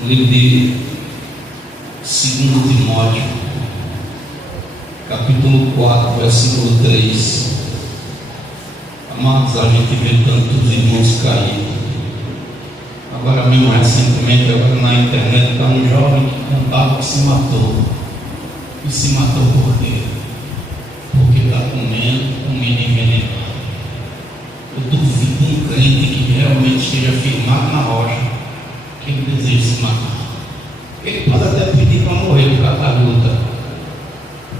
No livro de 2 Timóteo, capítulo 4, versículo 3. Amados, a gente vê tantos irmãos caídos. Agora mesmo, recentemente, agora na internet, está um jovem que cantava que se matou. E se matou por quê? Porque está comendo comida envenenada. Eu duvido um crente que realmente esteja firmado na rocha que ele deseja se matar. Ele pode até pedir para morrer por causa da luta.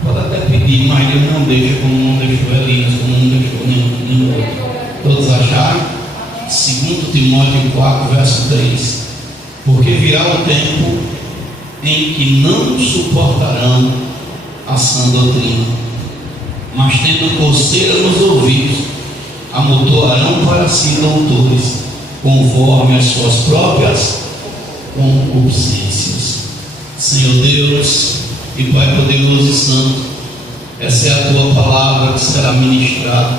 Pode até pedir, mas ele não deixa, como não deixou Elias, como não deixou nenhum outro. Todos acharam? 2 Timóteo 4, verso 3. Porque virá o tempo em que não suportarão a sã doutrina, mas tendo coceira nos ouvidos, amontoarão para si doutores, conforme as suas próprias concupiscências. Senhor Deus e Pai poderoso e santo, essa é a tua palavra que será ministrada.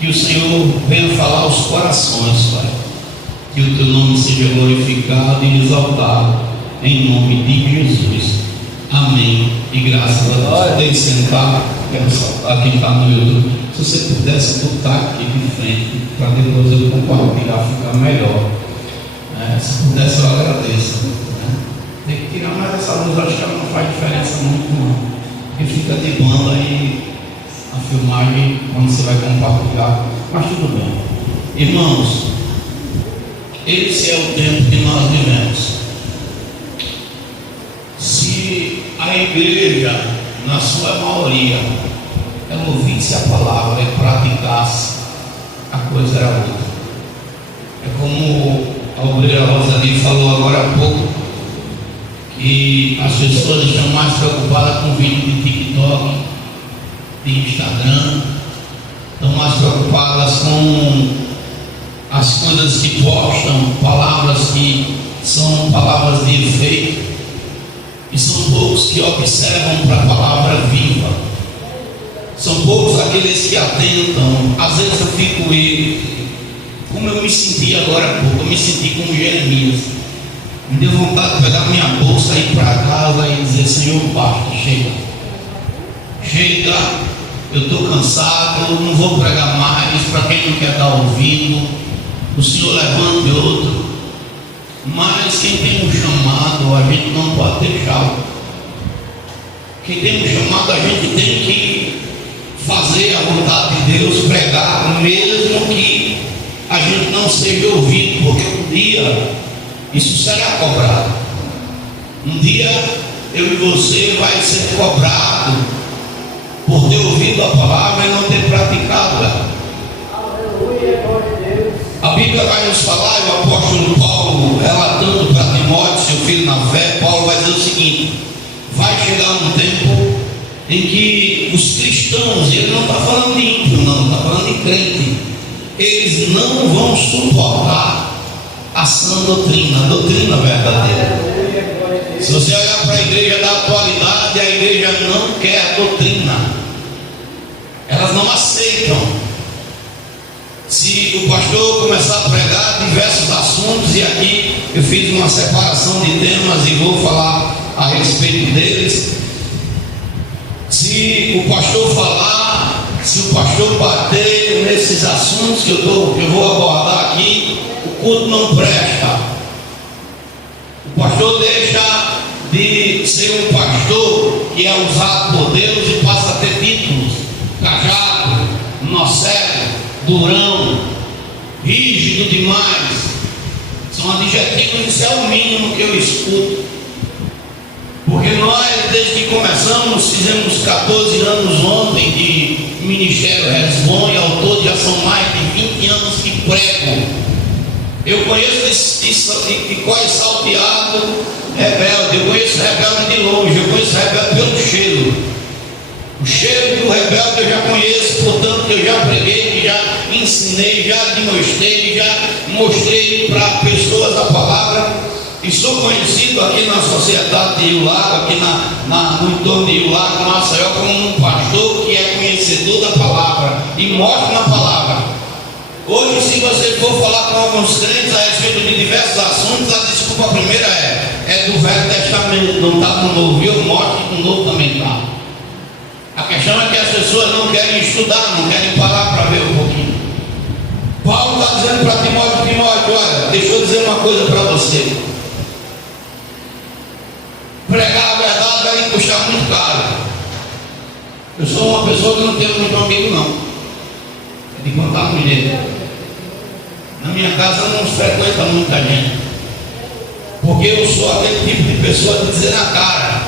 Que o Senhor venha falar aos corações, Pai. Que o teu nome seja glorificado e exaltado, em nome de Jesus. Amém. E graças a Deus. Podem sentar. Quero saudar quem está no YouTube. Se você pudesse botar aqui de frente, para depois eu compartilhar, ficar melhor. Se pudesse, eu agradeço. Tem que tirar mais essa luz, acho que ela não faz diferença muito, não. Porque fica de banda aí a filmagem quando você vai compartilhar. Mas tudo bem. Irmãos, esse é o tempo que nós vivemos. Se a igreja, na sua maioria, ela ouvisse a palavra e praticasse, a coisa era outra. É como a obreira Rosalie falou agora há pouco, que as pessoas estão mais preocupadas com vídeo de TikTok, de Instagram, estão mais preocupadas com as coisas que postam, palavras que são palavras de efeito. E são poucos que observam para a palavra viva. São poucos aqueles que atentam. Às vezes eu fico como eu me senti agora há pouco. Eu me senti como Jeremias. Me deu vontade de pegar minha bolsa, ir para casa e dizer: Senhor, basta, chega. Chega, eu estou cansado, eu não vou pregar mais. Para quem não quer dar ouvido, o Senhor levante outro. Mas quem tem um chamado, a gente não pode deixá-lo. Quem tem um chamado, a gente tem que fazer a vontade de Deus, pregar, mesmo que a gente não seja ouvido, porque um dia isso será cobrado. Um dia eu e você vai ser cobrado por ter ouvido a palavra e não ter praticado ela. A Bíblia vai nos falar, e o apóstolo Paulo, relatando para Timóteo, seu filho na fé, Paulo vai dizer o seguinte: vai chegar um tempo em que os cristãos, ele não está falando de ímpio, não, está falando de crente, eles não vão suportar a sã doutrina, a doutrina verdadeira. Se você olhar para a igreja da atualidade, a igreja não quer a doutrina, elas não aceitam. Se o pastor começar a pregar diversos assuntos, e aqui eu fiz uma separação de temas e vou falar a respeito deles. Se o pastor falar, se o pastor bater nesses assuntos que eu vou abordar aqui, o culto não presta. O pastor deixa de ser um pastor que é usado por Deus e passa a ter títulos: cajado, nocego, durão, rígido demais. São adjetivos, isso é o mínimo que eu escuto. Porque nós, desde que começamos, fizemos 14 anos ontem de Ministério Resbom, e ao todo já são mais de 20 anos que prego. Eu conheço de cós salteado, rebelde. Eu conheço rebelde de longe, eu conheço rebelde pelo cheiro. O cheiro do rebelde eu já conheço, portanto eu já preguei, já ensinei, já demonstrei, já mostrei para pessoas a palavra. E sou conhecido aqui na sociedade de Rio Lago, aqui no entorno de Rio Lago, Maceió, como um pastor que é conhecedor da palavra e mostra na palavra. Hoje, se você for falar com alguns crentes a respeito de diversos assuntos, a desculpa primeira é: é do Velho Testamento, não está no Novo. E eu mostro que no Novo também está. A questão é que as pessoas não querem estudar, não querem parar para ver um pouquinho. Paulo está dizendo para Timóteo, olha, deixa eu dizer uma coisa para você. Pregar a verdade vai lhe custar muito caro. Eu sou uma pessoa que não tenho muito amigo, não. É de contar com ele. Na minha casa não se frequenta muita gente. Porque eu sou aquele tipo de pessoa de dizer na cara,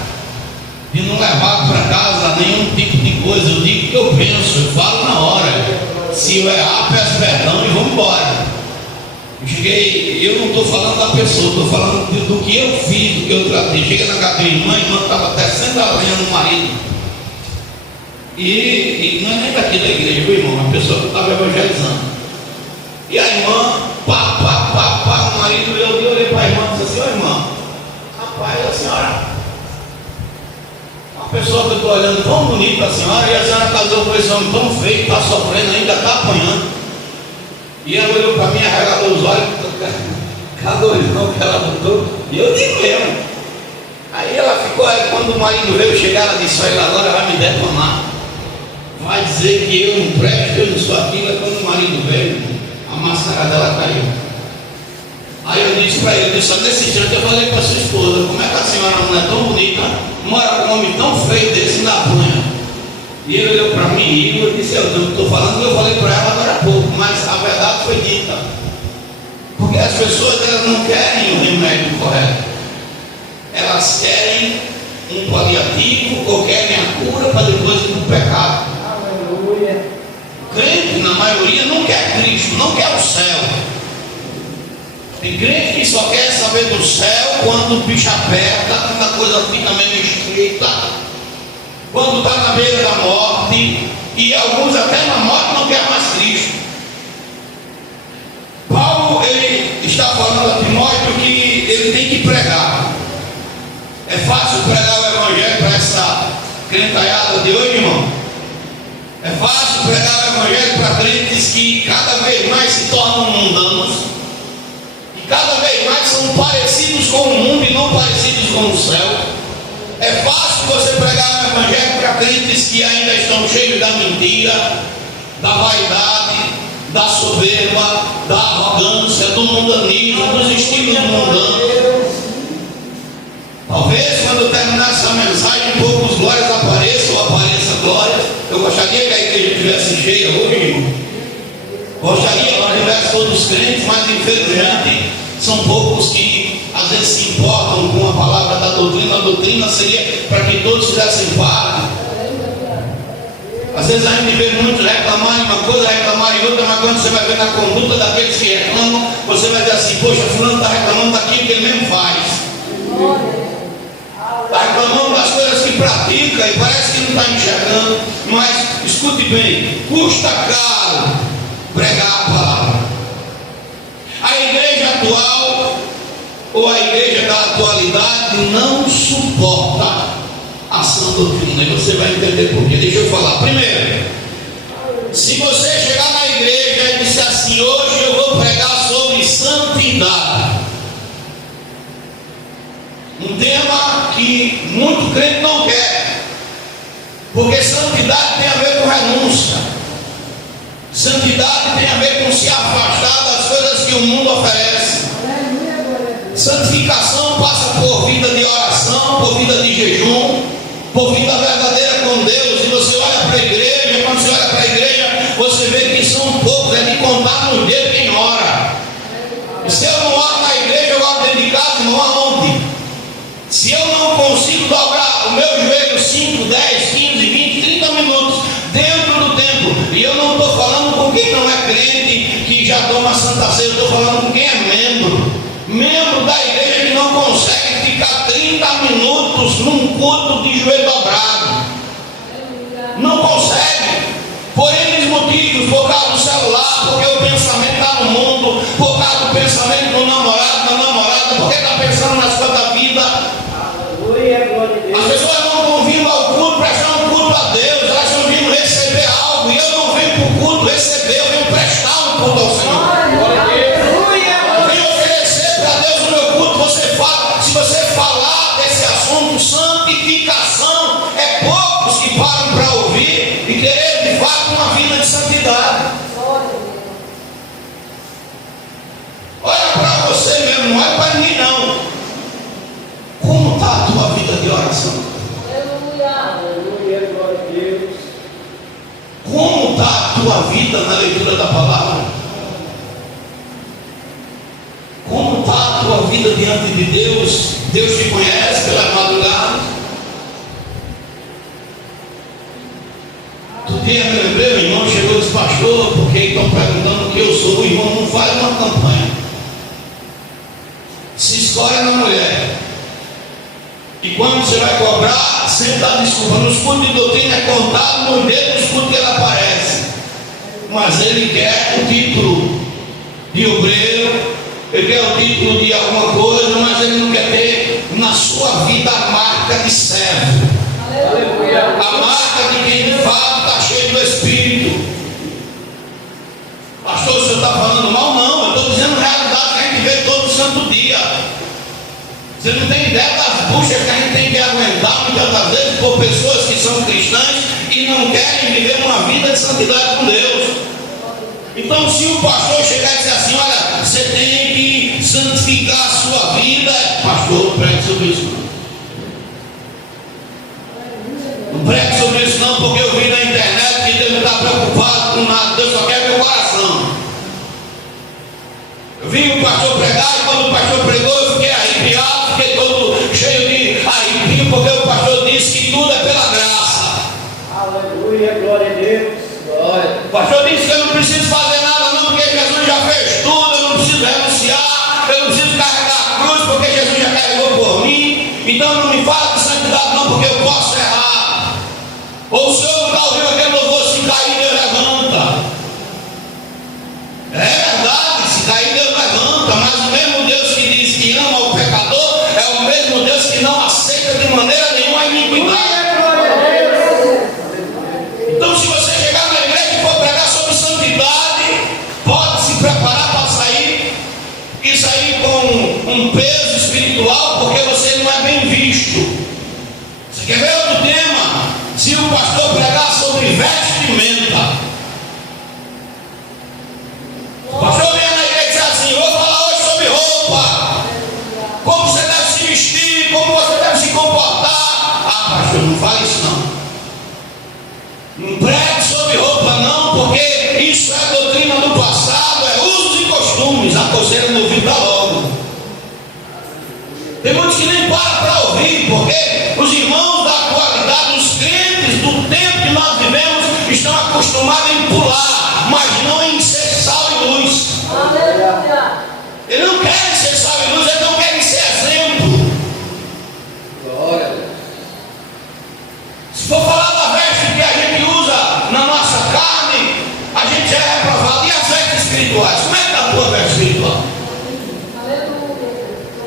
de não levar para casa nenhum tipo de coisa. Eu digo o que eu penso, eu falo na hora. Se eu errar, peço perdão e vamos embora. Eu não estou falando da pessoa, estou falando do que eu fiz, do que eu tratei. Cheguei na casa da irmã, a irmã estava tecendo a lenha no marido. E não é nem daqui da igreja, viu, irmão? A pessoa que estava evangelizando. E a irmã, o marido, eu olhei para a irmã e disse assim: ô irmã, rapaz, a senhora, uma pessoa que eu estou olhando tão bonita, a senhora, e a senhora casou com esse homem tão feio, está sofrendo ainda, está apanhando. E ela olhou para mim, arregalou os olhos, cada olhão que ela botou, e eu digo mesmo. Aí ela ficou, aí quando o marido veio chegar, ela disse: olha, agora vai me detonar, vai dizer que eu não presto, eu não sou aquilo. Aí quando o marido veio, a máscara dela caiu. Aí eu disse para ele, só nesse instante eu falei para sua esposa: como é que a senhora não é tão bonita, mora com um homem tão feio desse na punha? E ele olhou para mim e eu disse: eu não estou falando, eu falei para ela agora há pouco, mas a verdade foi dita. Porque as pessoas, elas não querem o remédio correto, elas querem um paliativo ou querem a cura para depois ir para o pecado. Aleluia. O crente, na maioria, não quer Cristo, não quer o céu. Tem crente que só quer saber do céu quando o bicho aperta, quando a coisa fica meio estreita, quando está na beira da morte, e alguns até na morte não querem mais Cristo. Paulo, ele está falando a Timóteo que ele tem que pregar. É fácil pregar o evangelho para essa crentalhada de hoje, irmão? É fácil pregar o evangelho para crentes que cada vez mais se tornam mundanos, e cada vez mais são parecidos com o mundo e não parecidos com o céu. É fácil você pregar o evangelho para crentes que ainda estão cheios da mentira, da vaidade, da soberba, da arrogância, do mundanismo, dos estilos mundanos. Talvez quando eu terminar essa mensagem, poucos glórias apareçam ou apareça glórias. Eu gostaria que a igreja estivesse cheia hoje, irmão. Gostaria que não tivesse todos os crentes, mas infelizmente são poucos que às vezes se importam com a palavra da doutrina. A doutrina seria para que todos fizessem parte. Às vezes a gente vê muitos reclamarem uma coisa, reclamarem outra, mas quando você vai ver na conduta daqueles que reclamam, você vai dizer assim: poxa, fulano está reclamando daquilo que ele mesmo faz. Está reclamando das coisas que pratica e parece que não está enxergando. Mas escute bem, custa caro pregar a palavra. A igreja atual, ou a igreja da atualidade, não suporta a sã doutrina. E você vai entender por quê. Deixa eu falar. Primeiro, se você chegar na igreja e disser assim: hoje eu vou pregar sobre santidade, um tema que muito crente não quer, porque santidade tem a ver com renúncia, santidade tem a ver com se afastar das coisas que o mundo oferece. Santificação passa por vida de oração, por vida de jejum, por vida verdadeira com Deus. E você olha para a igreja, quando você olha para a igreja, você vê que são poucos, é de contar nos dedos quem ora. E se eu não oro na igreja, eu oro dentro de casa, não aonde? Se eu não consigo dobrar o meu joelho 5, 10, 15, 20, 30 minutos dentro do templo, e eu não estou falando com quem não é crente, que já toma Santa Ceia, eu estou falando com quem é membro da igreja, que não consegue ficar 30 minutos num culto de joelho dobrado, não consegue, por N motivos, por causa do celular, porque o pensamento está no mundo, por causa do pensamento do namorado, da namorada, porque está pensando nas coisas da vida. As pessoas não estão vindo ao culto prestar um culto a Deus, elas estão vindo receber algo, e eu não venho para o culto receber, eu venho prestar um culto ao Senhor. Aleluia! está a tua vida de oração? Aleluia, glória a Deus. Como está a tua vida na leitura da palavra? Como está a tua vida diante de Deus? Deus te conhece pelas madrugadas? Tu dia me lembrei, o irmão chegou e disse: pastor, porque estão perguntando o que eu sou. O irmão não faz uma campanha, se escolhe na mulher. E quando você vai cobrar, sempre dá desculpa. Nos cultos de doutrina é contado nos dedos, nos cultos que ela aparece. Mas ele quer o título de obreiro, ele quer o título de alguma coisa, mas ele não quer ter na sua vida a marca de servo. Aleluia. A marca de quem de fato está cheio do Espírito. Pastor, o senhor está falando mal? Não, eu estou dizendo a realidade que a gente vê todo santo dia. Você não tem ideia das buchas que a gente tem que aguentar muitas das vezes por pessoas que são cristãs e não querem viver uma vida de santidade com Deus. Então, se o pastor chegar e dizer assim: olha, você tem que santificar a sua vida, pastor, não pregue sobre isso não. Não pregue sobre isso não, porque eu vi na internet que Deus não está preocupado com nada, Deus só quer meu coração. Eu vi o pastor pregar e quando o pastor pregou eu fiquei arrepiado, fiquei todo cheio de arrepio, porque o pastor disse que tudo é pela graça. Aleluia, glória a Deus. Glória. O pastor disse que eu não preciso fazer nada não, porque Jesus já fez tudo, eu não preciso renunciar, eu não preciso carregar a cruz, porque Jesus já carregou por mim. Então não me fala de santidade não, porque eu posso errar. Ou o senhor não está ouvindo aquele louvor: se cair Deus levanta. É verdade, se cair Deus levanta, mas o mesmo Deus que diz que ama o pecador é o mesmo Deus que não aceita de maneira nenhuma a iniquidade. Então, se você chegar na igreja e for pregar sobre santidade, pode se preparar para sair e sair com um peso espiritual, porque você não é bem visto. Você quer ver outro tema? Se o pastor pregar sobre vestimenta, o pastor vem na igreja e diz assim: vou falar hoje sobre roupa, como você deve se vestir, como você deve se comportar. Ah, pastor, não fala isso não. Não pregue sobre roupa não, porque isso é doutrina do passado, é usos e costumes. A coceira no ouvido dá logo. Tem muitos que nem param para ouvir, porque os irmãos da atualidade, os crentes do tempo que nós vivemos, estão acostumados em pular, mas não em ser sal e luz. Aleluia. Eles não querem ser sal e luz, eles não querem ser exemplo. Glória a Deus. Se for falar da veste que a gente usa na nossa carne, a gente é reprovado. E as vestes espirituais? Como é que está a tua veste espiritual?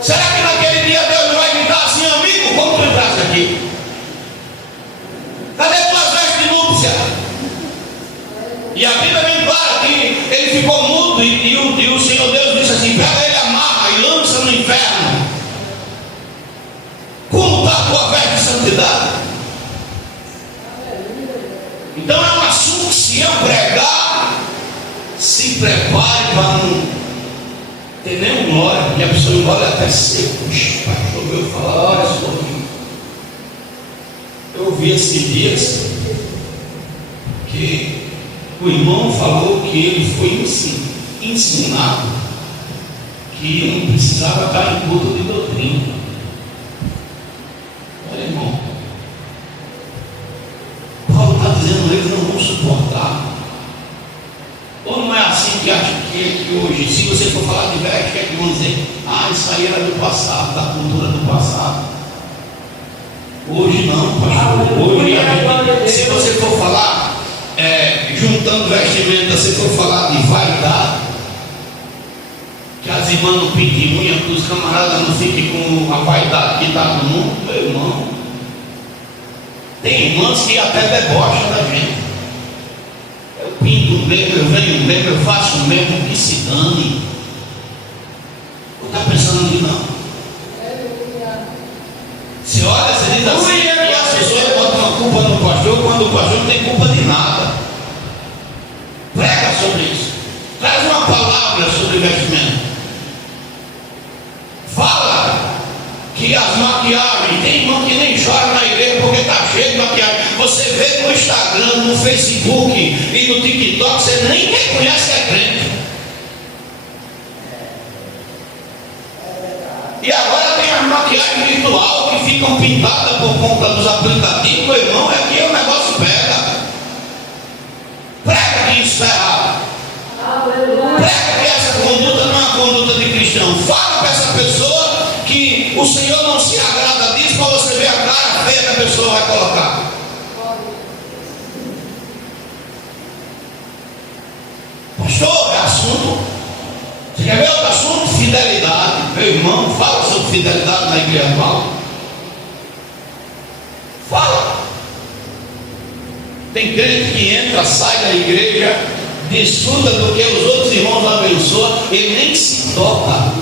Será que naquele dia Deus não vai gritar assim: amigo, como tu entraste aqui? Cadê tuas vestes de núpcia? E a Bíblia é bem clara que ele ficou mudo e o Senhor Deus disse assim: pega ele, amarra e lança no inferno. Como está a tua veste de santidade? Então é um assunto que, se eu pregar, se prepare para não ter nenhum glória, e a pessoa engole até seco. Pastor, eu falar isso aqui. Eu ouvi esses dias que o irmão falou que ele foi ensinado que não precisava estar em culto de doutrina. Olha, irmão, Paulo está dizendo: eles não vão suportar. Ou não é assim que acha que é que hoje, se você for falar de veste, que é que vão dizer: ah, isso aí era do passado, da cultura do passado. Hoje não, pastor. Hoje a gente, se você for falar, juntando vestimenta, se for falar de vaidade, que as irmãs não pintem unha, que os camaradas não fiquem com a vaidade que está no mundo, meu irmão. Tem irmãs que até debocham da gente. Eu pinto mesmo, eu venho mesmo, eu faço mesmo, que se dane. Não está pensando que não. Se olha, você diz assim, e as pessoas botam a culpa no pastor, quando o pastor não tem culpa de nada. Prega sobre isso. Traz uma palavra sobre vestimento. Fala que as maquiagens Instagram, no Facebook e no TikTok, você nem reconhece que é crente. E agora tem as maquiagens virtual que ficam pintadas por conta dos aplicativos. Meu irmão, é que o negócio pega. Prega que isso está errado. Prega que essa conduta não é uma conduta de cristão. Fala para essa pessoa que o Senhor não se agrada disso, para você ver a cara feia que a pessoa vai colocar. Pastor, é assunto. Você quer ver outro assunto? Fidelidade. Meu irmão, fala sobre fidelidade na igreja atual. Fala. Tem crente que entra, sai da igreja, desfruta do que os outros irmãos abençoam, ele nem se toca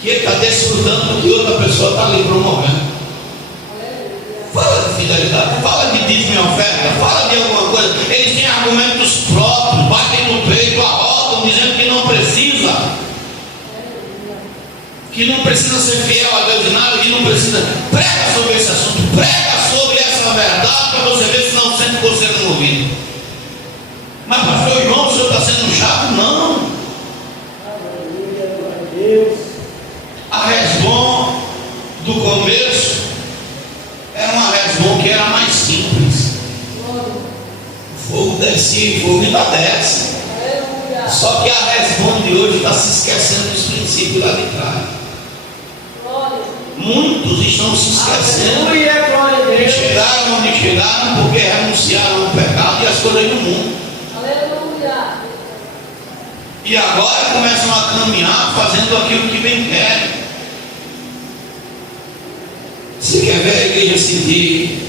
que ele está desfrutando do que outra pessoa está ali promovendo. Fala de fidelidade, fala de dízimo e oferta, fala de alguma coisa. Eles têm argumentos próprios, batem no peito, arrotam, dizendo que não precisa ser fiel a Deus e nada, que não precisa. Prega sobre esse assunto, prega sobre essa verdade, para você ver se não sente você no ouvido. Mas pastor, irmão, o senhor está sendo chato? Não. A Resbom do começo era uma Resbom que era mais simples. O fogo descia e o fogo ainda desce. Só que a Resbom de hoje está se esquecendo dos princípios lá de trás. Muitos estão se esquecendo e chegaram onde chegaram porque renunciaram ao pecado e as coisas do mundo. E agora começam a caminhar fazendo aquilo que bem querem. Você quer ver a igreja sentir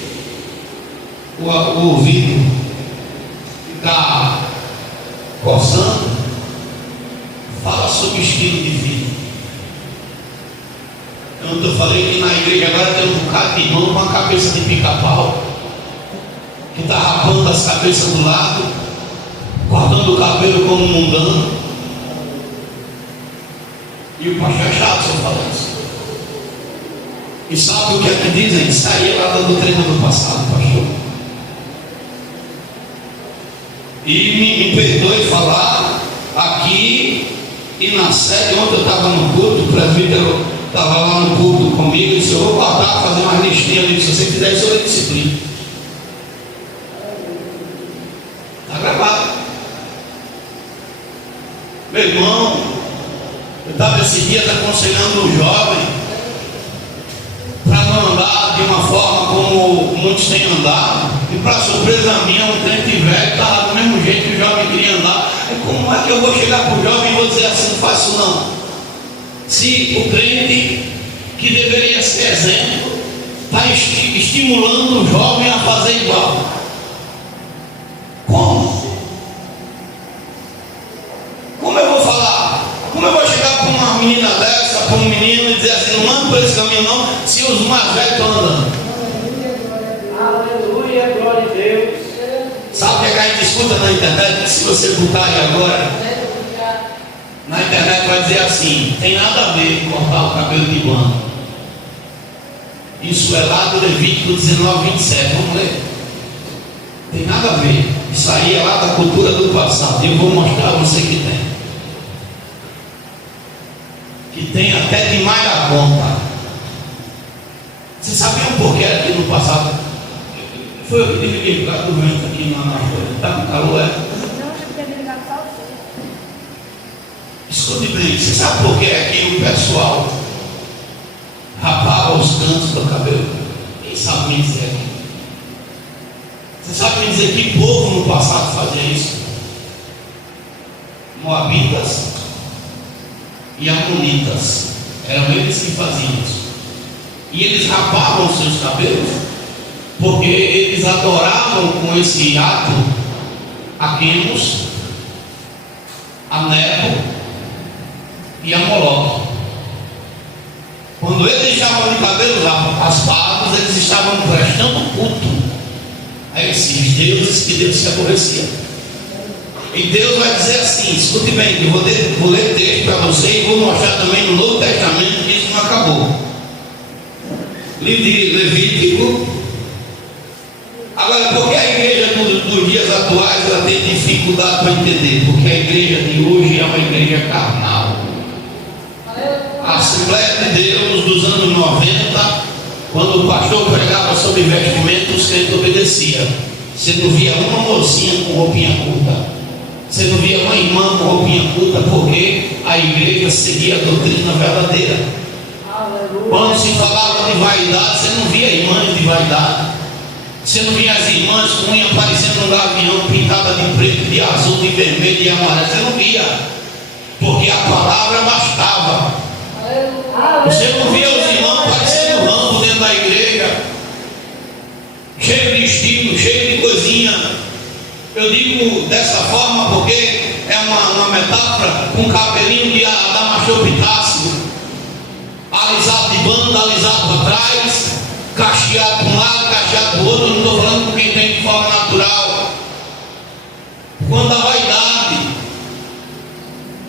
o ouvido ficar coçando? Fala sobre o estilo de vida. Eu falei que na igreja agora tem um bocado de irmão com a cabeça de pica-pau, que está rapando as cabeças do lado, cortando o cabelo como mundano. E o pastor é chato se eu falar isso. E sabe o que é que dizem? Isso aí é lá da doutrina do passado, pastor. E me perdoe falar aqui e na sede. Ontem eu estava no culto, o presbítero estava lá no culto comigo e disse: eu vou guardar, fazer uma listinha ali, se você fizer isso, eu disciplina. Está gravado. Meu irmão, eu estava esses dias aconselhando um jovem para não andar de uma forma como muitos têm andado. E para surpresa minha, um crente velho estava do mesmo jeito que o jovem queria andar. E como é que eu vou chegar para o jovem e vou dizer assim: não faço não? Se o crente que deveria ser exemplo está estimulando o jovem a fazer igual. Como? Como eu vou falar? Como eu vou chegar para uma menina dessa, para um menino e dizer assim: não manda por esse caminho não, se os mais velhos estão andando? Aleluia, glória a Deus. Sabe o que a gente escuta na internet? Se você botar aí agora, na internet vai dizer assim: tem nada a ver com cortar o cabelo de bando. Isso é lá do Levítico 19, 27. Vamos ler. Tem nada a ver. Isso aí é lá da cultura do passado. Eu vou mostrar a você que tem. Que tem até demais da conta. Vocês sabiam por que aqui no passado? Foi eu que tive que ficar do vento aqui na folha. Está com calor, é? Escute bem, você sabe por que aqui o pessoal rapava os cantos do cabelo? Quem sabe me dizer aqui? Você sabe me dizer que povo no passado fazia isso? Moabitas e amonitas. Eram eles que faziam isso. E eles rapavam os seus cabelos porque eles adoravam com esse ato a Quemos, a Nebo e a Moloque. Quando eles estavam de cabelos raspados, eles estavam prestando culto a esses deuses que Deus se aborrecia. E Deus vai dizer assim: escute bem, que eu vou ler texto para você e vou mostrar também no Novo Testamento que isso não acabou. Livro de Levítico. Agora, por que a igreja igrejas atuais ela tem dificuldade para entender, porque a igreja de hoje é uma igreja carnal. A Assembleia de Deus dos anos 90, quando o pastor pregava sobre vestimento, os crentes obedeciam. Você não via uma mocinha com roupinha curta, você não via uma irmã com roupinha curta, porque a igreja seguia a doutrina verdadeira. Quando se falava de vaidade, você não via irmãs de vaidade, você não via as irmãs com unha parecendo um gavião, pintada de preto, de azul, de vermelho, de amarelo, você não via, porque a palavra bastava. Você não via os irmãos parecendo ramo dentro da igreja, cheio de estilo, cheio de coisinha. Eu digo dessa forma porque é uma metáfora, com cabelinho de adamastropitáceo, alisado de banda, alisado para trás, cacheado para um lado, cacheado para o outro. Eu não estou falando com quem tem de forma natural. Quando a vaidade,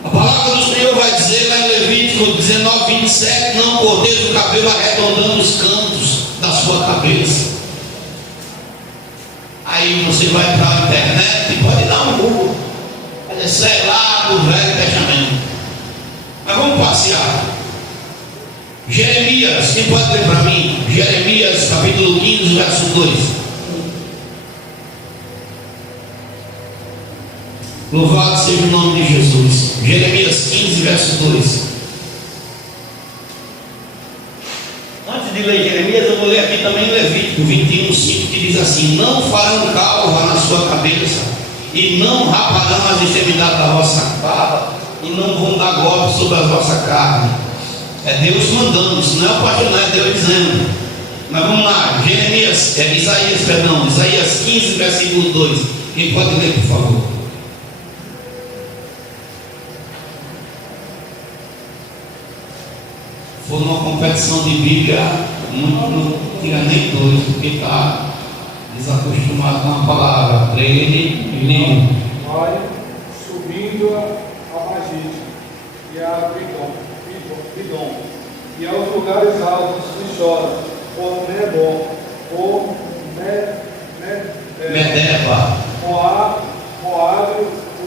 a palavra do Senhor vai dizer lá em Levítico 19:27, não corteje o cabelo arredondando os cantos da sua cabeça. Aí você vai para a internet e pode dar um Google, sei lá, do Velho Testamento. Mas vamos passear. Jeremias, quem pode ler para mim? Jeremias capítulo 15, verso 2. Louvado seja o nome de Jesus. Jeremias 15, verso 2. Antes de ler Jeremias, eu vou ler aqui também Levítico 21:5, que diz assim: não farão calva na sua cabeça, e não raparão as extremidades da vossa barba, e não vão dar golpe sobre a vossa carne. É Deus mandando, isso não é o pastor, não é Deus dizendo. Mas vamos lá, Isaías 15, versículo 2. Quem pode ler, por favor? For numa competição de Bíblia, não tira nem dois, porque está desacostumado com a palavra. Treine e língua. Vai subindo a Magite e a Bidom, e aos lugares altos e chora, por Nebo, por Medeba, Moabe,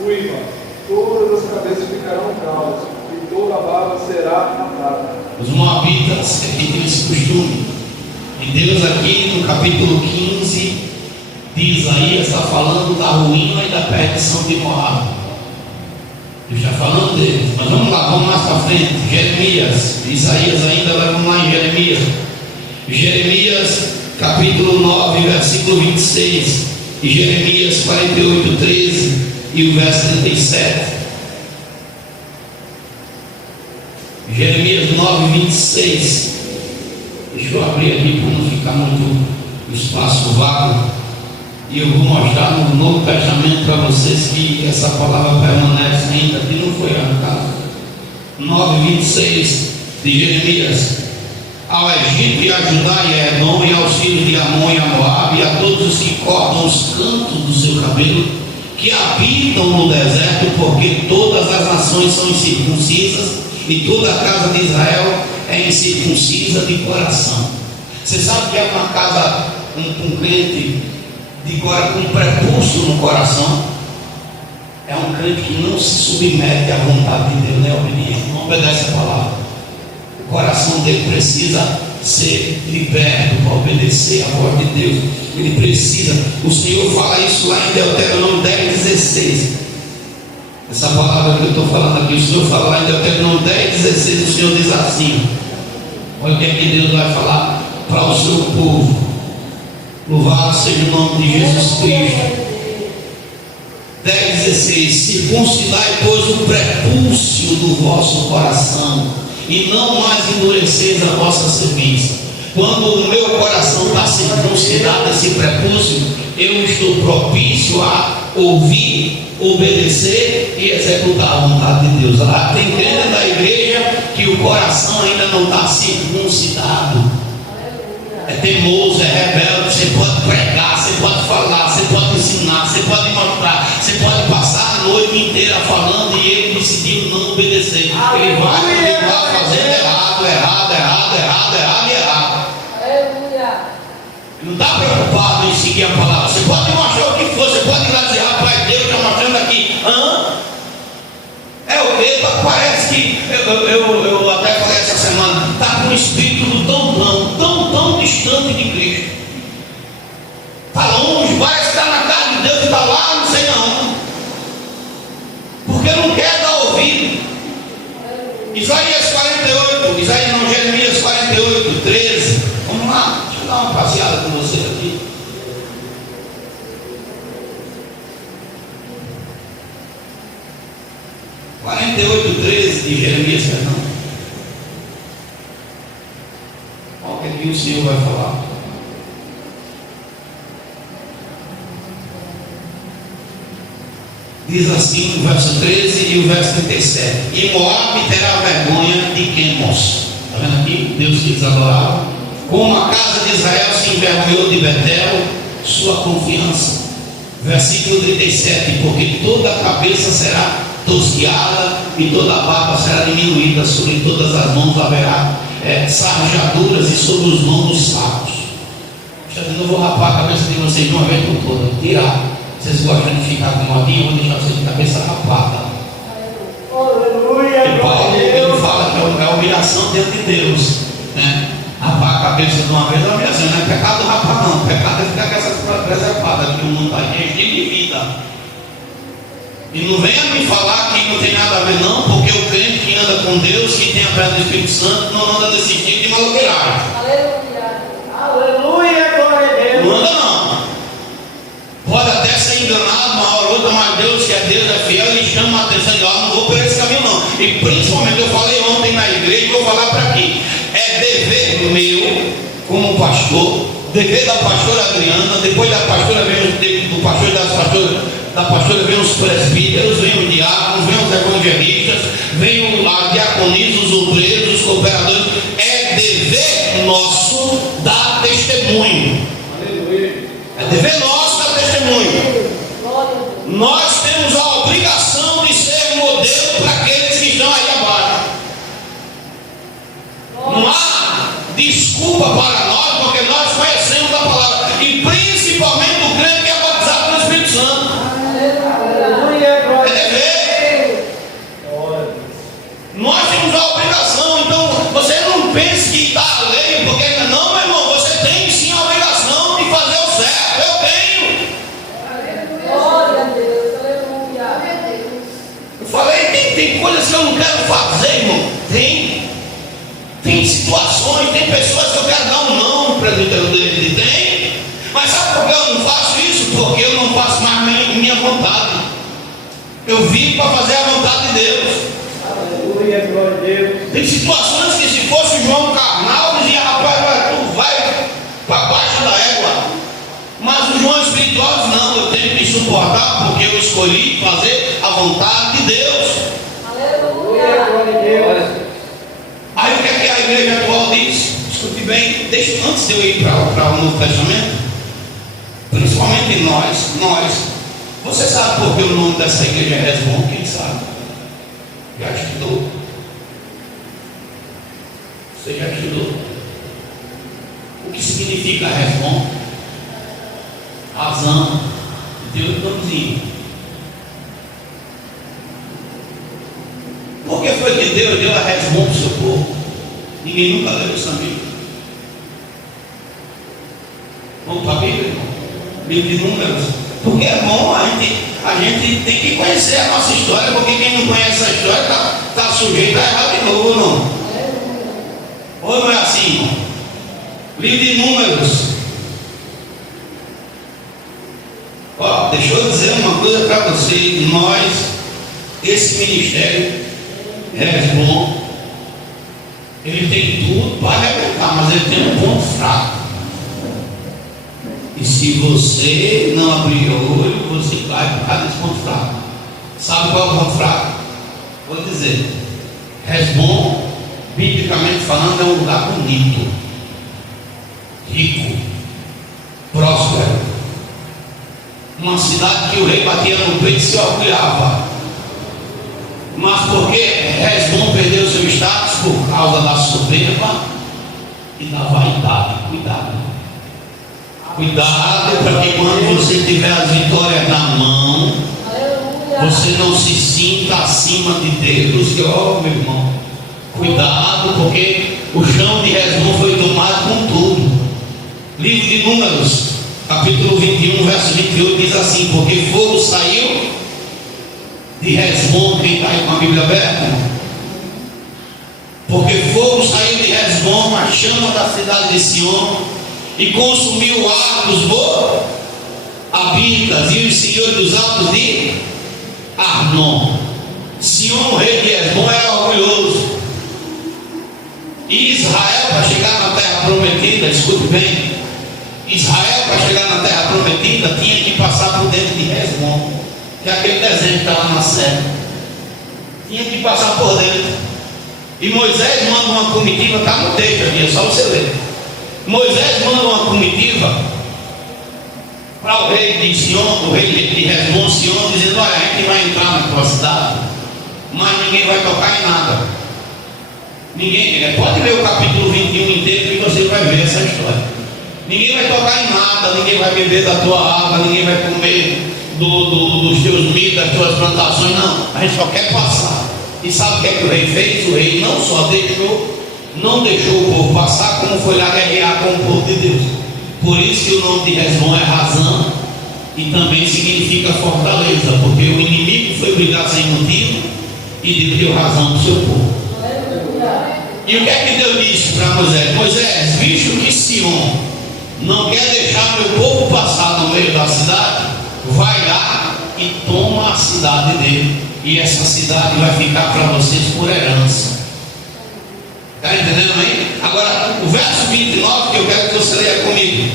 Uiva, todas as cabeças ficarão calvas, e toda a barba será matada. Os moabitas aqui tem esse costume. E Deus aqui no capítulo 15 de Isaías está falando da ruína e da perdição de Moabe. Ele está falando deles. Mas vamos lá, vamos mais para frente. Jeremias, Isaías ainda, mas vamos lá em Jeremias. Jeremias capítulo 9, versículo 26. E Jeremias 48, 13 e o verso 37. Jeremias 9, 26. Deixa eu abrir aqui para não ficar muito espaço vago. E eu vou mostrar no Novo Testamento para vocês que essa palavra permanece ainda, que não foi arrancada. 9, 26 de Jeremias. Ao Egito e a Judá e a Edom e aos filhos de Amon e a Moabe e a todos os que cortam os cantos do seu cabelo, que habitam no deserto, porque todas as nações são incircuncisas e toda a casa de Israel é incircuncisa de coração. Você sabe que é uma casa, um crente com prepúcio no coração? É um crente que não se submete à vontade de Deus, não é obediente, não obedece a palavra. O coração dele precisa ser liberto para obedecer a voz de Deus. Ele precisa. O Senhor fala isso lá em Deuteronômio 10:16. Essa palavra que eu estou falando aqui, o Senhor fala lá em Deuteronômio 10:16. O Senhor diz assim: olha o que é que Deus vai falar para o seu povo. Louvado seja o nome de Jesus Cristo. 10:16. Circuncidai, pois, o prepúcio do vosso coração, e não mais endureceis a vossa cerviz. Quando o meu coração está circuncidado, esse prepúcio, eu estou propício a ouvir, obedecer e executar a vontade de Deus. Lá tem crente da igreja que o coração ainda não está circuncidado. É teimoso, é rebelde. Você pode pregar, você pode falar, você pode ensinar, você pode mostrar, você pode passar a noite inteira falando e ele decidiu não obedecer. Ele vai continuar fazendo errado. Não está preocupado em seguir a palavra. Você pode mostrar o que for, você pode ir lá dizer, rapaz, Deus está mostrando aqui. É o quê? Parece que, eu até falei essa semana, está com o espírito tão distante de Cristo. Está longe, parece que está na casa de Deus e está lá, não sei não. Porque não quer dar ouvido. Jeremias 48, 13. Vamos lá, deixa eu dar uma passeada com você aqui. De Jeremias, perdão. Olha o que o Senhor vai falar. Diz assim o verso 13 e o verso 37. E Moabe terá vergonha de Quemos. Está vendo aqui? Deus que desadorava. Como a casa de Israel se envergonhou de Betel, sua confiança. Versículo 37. Porque toda a cabeça será tosquiada e toda a barba será diminuída, sobre todas as mãos haverá sarjaduras e sobre os lombos sacos. Já de novo, vou rapar a cabeça de vocês de uma vez por toda. Tirar. Vocês gostam de ficar com modinha, eu vou deixar vocês de cabeça rapada. Aleluia, E Paulo ele fala que é humilhação diante de Deus, né? Rapar a cabeça de uma vez é humilhação, não é pecado rapar não. Pecado é ficar com essas preservadas que o mundo está cheio de vida. E não venha me falar que não tem nada a ver não, porque o crente que anda com Deus, que tem a fé do Espírito Santo, não anda desse tipo de maloqueiragem. Aleluia, glória a Deus. Não anda não. Pode até ser enganado uma hora ou outra, mas Deus que é Deus, é fiel, ele chama a atenção de não vou por esse caminho não. E principalmente eu falei ontem na igreja e vou falar para aqui. É dever meu, como pastor, dever da pastora Adriana, depois da pastora vem do pastor e da pastora vem os presbíteros, vem os diáconos, vem os evangelistas, vem a diaconisa, os obreiros, os cooperadores. É dever nosso dar testemunho. É dever nosso dar testemunho. Nós temos a obrigação de ser modelo para aqueles que estão aí abaixo. Não há desculpa para nós, porque nós conhecemos a palavra. E principalmente o crente que é batizado pelo Espírito Santo. É dever. Nós temos a obrigação. Então você não pense que está a lei, porque não, meu irmão, você tem sim a obrigação de fazer o certo. Eu tenho. Eu falei, tem coisas que eu não quero fazer, irmão. Tem situações, tem pessoas que eu quero dar um não, presbítero dele tem. Mas sabe por que eu não faço isso? Porque eu não faço mais minha vontade. Eu vim para fazer a vontade de Deus. Aleluia, glória a Deus. Tem situações que se fosse o João carnal, dizia, rapaz, tu vai para baixo da égua. Mas o João espiritual diz, não, eu tenho que suportar porque eu escolhi fazer a vontade de Deus. Aleluia, glória a Deus. Aí o que é que a igreja atual diz? Escute bem, antes de eu ir para o Novo Testamento, principalmente nós, você sabe por que o nome dessa igreja é Resbom? Quem sabe? Já estudou? Você já estudou? O que significa Resbom? Razão. Deus nomezinho. Por que foi que Deus deu a Resbom para o seu povo? Ninguém nunca leu isso na Bíblia. Vamos para a Bíblia, irmão? Livro de Números. Porque é bom, a gente tem que conhecer a nossa história, porque quem não conhece a história está sujeito a errar de novo, não? Ou não é assim, irmão? Livro de Números. Ó, deixa eu dizer uma coisa para vocês. Esse ministério Resbom, ele tem tudo para arrebentar, mas ele tem um ponto fraco. E se você não abrir o olho, você vai por causa desse ponto fraco. Sabe qual é o ponto fraco? Vou dizer. Resbom, biblicamente falando, é um lugar bonito, rico, próspero. Uma cidade que o rei batia no peito e se orgulhava. Mas porque Resbom perdeu seu status por causa da soberba e da vaidade. Cuidado. Cuidado para que quando você tiver as vitórias na mão, Aleluia. você não se sinta acima de Deus. Meu irmão, cuidado, porque o chão de Hesbom foi tomado com tudo. Livro de Números, capítulo 21, verso 28 diz assim: porque fogo saiu de Hesbom. Quem está aí com a Bíblia aberta? Porque fogo saiu de Hesbom, a chama da cidade de Sion, e consumiu o ar dos Moabitas e os senhores dos altos de Arnon. Sion, rei de Hesbom, era orgulhoso. E Israel, para chegar na terra prometida, escute bem, Israel, para chegar na terra prometida, tinha que passar por dentro de Hesbom, que é aquele desenho que está lá na serra. Tinha que passar por dentro. E Moisés manda uma comitiva, está no texto aqui, é só você ler. Moisés manda uma comitiva para o rei de Sion, o rei de Hesbom, Sion, dizendo: olha, a gente vai entrar na tua cidade, mas ninguém vai tocar em nada. Ninguém, pode ler o capítulo 21 inteiro que você vai ver essa história. Ninguém vai tocar em nada, ninguém vai beber da tua água, ninguém vai comer dos teus milhos, das tuas plantações, não. A gente só quer passar. E sabe o que é que o rei fez? O rei não só não deixou o povo passar, como foi lá guerrear com o povo de Deus. Por isso que o nome de Hesbom é razão, e também significa fortaleza, porque o inimigo foi brigar sem motivo e deu razão para o seu povo. E o que é que Deus disse para Moisés? Moisés, visto que Sion não quer deixar meu povo passar no meio da cidade, vai lá e toma a cidade dele, e essa cidade vai ficar para vocês por herança. Está entendendo aí? Agora, o verso 29 que eu quero que você leia comigo: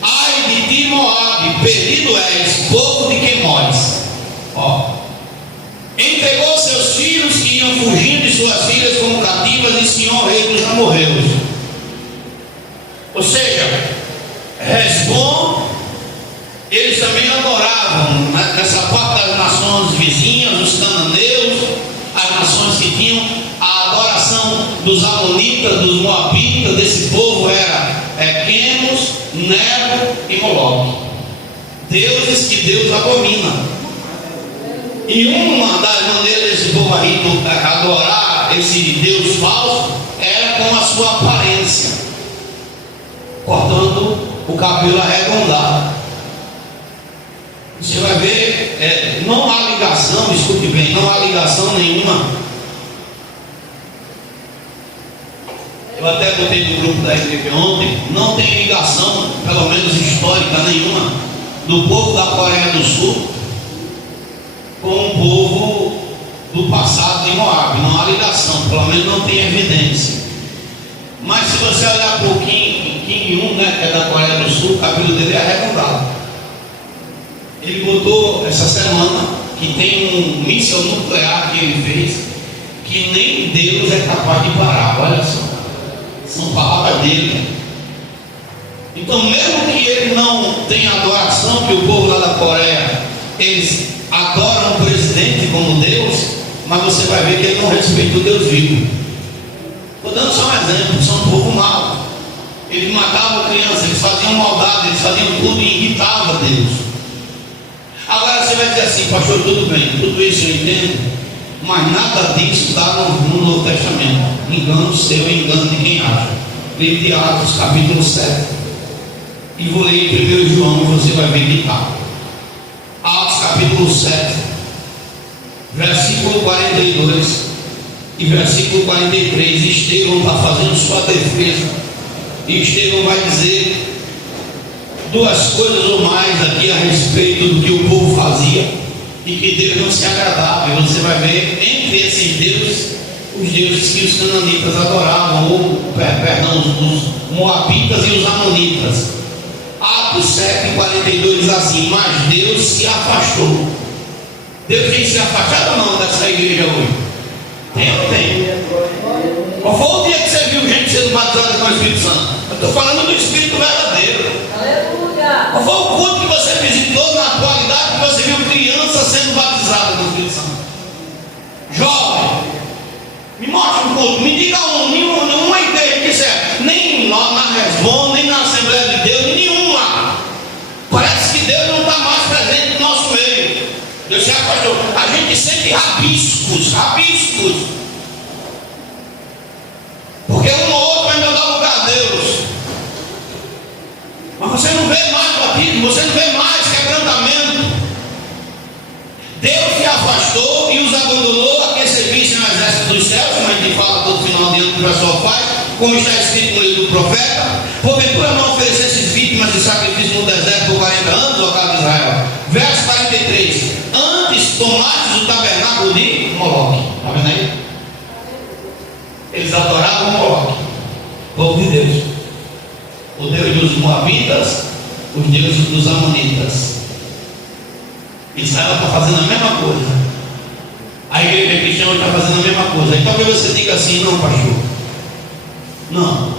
ai de ti, Moabe, perdido és, povo de Quemores. Ó, entregou seus filhos que iam fugindo e suas filhas como cativas, e Sion, rei dos amorreus. Ou seja, Hesbom, eles também adoravam nessa parte das nações vizinhas, os cananeus, as nações que tinham a adoração dos amonitas, dos moabitas. Desse povo era Quemos, Nebo e Moloque, deuses que Deus abomina. E uma das maneiras desse povo aí adorar esse Deus falso era com a sua aparência, cortando o cabelo arredondado. Você vai ver, não há ligação, escute bem, não há ligação nenhuma. Eu até botei no grupo da igreja ontem, não tem ligação, pelo menos histórica nenhuma, do povo da Coreia do Sul com o povo do passado de Moab. Não há ligação, pelo menos não tem evidência. Mas se você olhar para o Kim Il-sung, né, que é da Coreia do Sul, o cabelo dele é arredondado. Ele botou essa semana que tem um míssil nuclear que ele fez, que nem Deus é capaz de parar. Olha só, são palavras dele. Então, mesmo que ele não tenha adoração, que o povo lá da Coreia, eles adoram o presidente como Deus, mas você vai ver que ele não respeita o Deus vivo. Estou dando só um exemplo, são um povo mau. Eles matavam crianças, eles faziam maldade, eles faziam tudo e irritavam Deus. Agora você vai dizer assim: pastor, tudo bem, tudo isso eu entendo, mas nada disso está no Novo Testamento. Engano seu, engano de quem acha. Livro de Atos, capítulo 7. E vou ler em 1 João, você vai ver que está. Atos, capítulo 7, versículo 42 e versículo 43. Estevão está fazendo sua defesa, e Estevão vai dizer duas coisas ou mais aqui a respeito do que o povo fazia e que Deus não se agradava. E você vai ver entre esses deuses os deuses que os cananitas adoravam, ou perdão, os moabitas e os amonitas. Atos 7, 42 diz assim: mas Deus se afastou. Deus tem se afastado ou não dessa igreja hoje? Tem ou não tem? Qual foi o dia que você viu gente sendo batizada com o Espírito Santo? Eu estou falando do Espírito verdadeiro. Aleluia. Qual foi o culto que você visitou na atualidade que você viu criança sendo batizada no Espírito Santo? Jovem, me mostre um culto, me diga nenhuma igreja que serve, nem lá na Hesbom, nem na Assembleia de Deus, nenhuma. o pessoal faz, como está escrito no livro do profeta: porventura não oferecesse vítimas de sacrifício no deserto por 40 anos, ó casa de Israel. Verso 43: antes tomastes o tabernáculo de Moloque. Está vendo aí? Eles adoravam Moloque, povo de Deus, o Deus dos Moabitas, os deuses dos Amonitas. Israel está fazendo a mesma coisa, a igreja cristã está fazendo a mesma coisa. Então talvez você diga assim: não, pastor, não,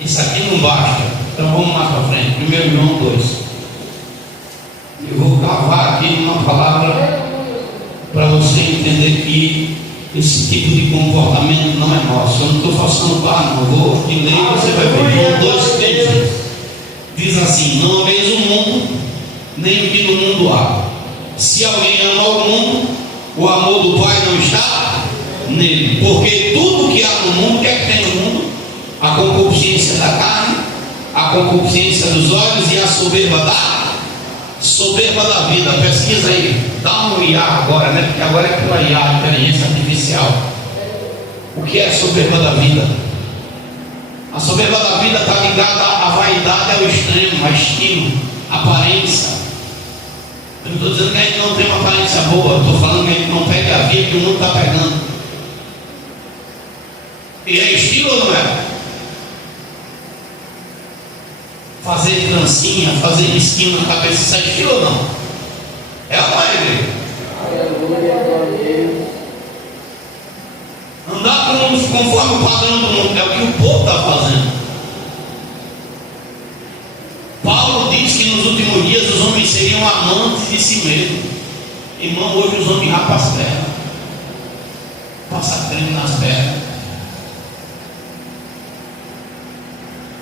isso aqui não basta. Então vamos mais para frente. 1 João 2. Eu vou cavar aqui numa palavra para você entender que esse tipo de comportamento não é nosso. Eu não estou forçando barra, não. Eu vou ler e você vai ver. João 2,13 diz assim: não ameis o mundo, nem o que no mundo há. Se alguém ama o mundo, o amor do Pai não está nele. Porque tudo que há no mundo, o que é que tem no mundo? A concupiscência da carne, a concupiscência dos olhos e a soberba da vida. Pesquisa aí, dá um IA agora, né? Porque agora é pela IA, inteligência artificial. O que é a soberba da vida? A soberba da vida está ligada à vaidade, ao extremo, a estilo, à aparência. Eu não estou dizendo que a gente não tem uma aparência boa, estou falando que a gente não pega a vida que o mundo está pegando. E é estilo ou não é? Fazer trancinha, fazer esquina na cabeça, isso é estilo ou não? É ou não é, igreja? Andar conforme o padrão do mundo é o que o povo está fazendo. Paulo diz que nos últimos dias os homens seriam amantes de si mesmos. Irmão, hoje os homens rapam as pernas, passam creme nas pernas.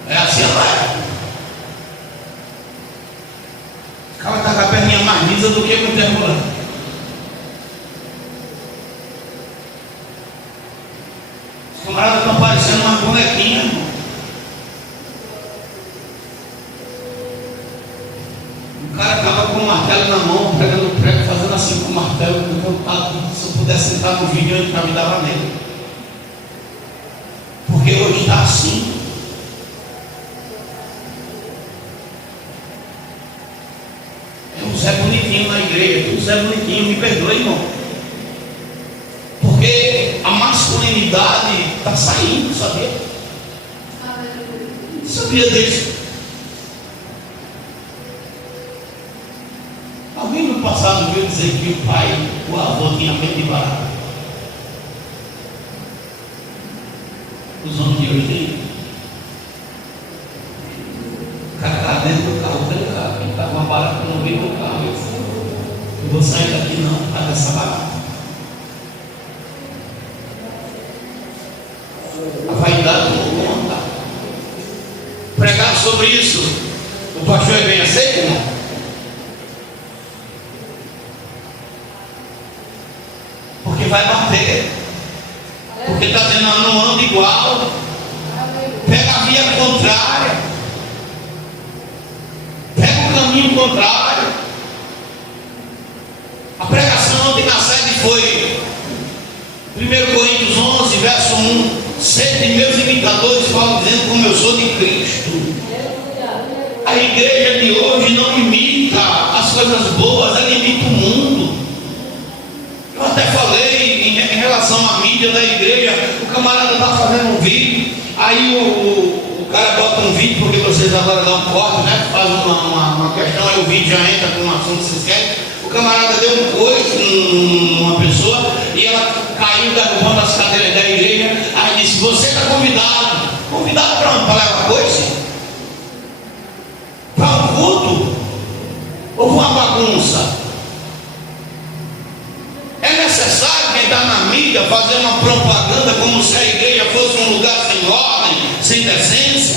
É assim, não é? O cara está com a perninha mais lisa do que com o termolante. Os camaradas estão parecendo uma bonequinha, irmão. O cara acaba com o martelo na mão, pegando o prego, fazendo assim com o martelo. Se eu pudesse entrar no vídeo, eu engravidava nele. Porque hoje está assim. É bonitinho na igreja, tudo é bonitinho, me perdoe, irmão. Porque a masculinidade está saindo, sabia? Sabia disso? Alguém no passado viu dizer que o pai, o avô tinha medo de barata? Os homens de hoje têm. O cara está dentro do carro, trancado, ele está com uma barata no meio do carro. Eu vou sair daqui não, por causa dessa barata. A vaidade não conta. Pregar sobre isso, o pastor é bem aceito, irmão? Porque vai bater. Porque está dizendo, não anda igual. Pega a via contrária. Pega o caminho contrário. A pregação ontem na sede foi 1 Coríntios 11, verso 1: sede meus imitadores, Paulo dizendo como eu sou de Cristo. A igreja de hoje não imita as coisas boas, ela imita o mundo. Eu até falei em relação à mídia da igreja. O camarada está fazendo um vídeo, aí o cara bota um vídeo, porque vocês agora dão um corte, né? Faz uma questão, aí o vídeo já entra com um assunto que vocês querem. O camarada deu um coice numa pessoa e ela caiu derrubando as cadeiras da igreja. Aí disse: você está convidado. Convidado para onde? Para levar coice? Para um culto? Ou para uma bagunça? É necessário quem está na mídia fazer uma propaganda como se a igreja fosse um lugar sem ordem, sem decência?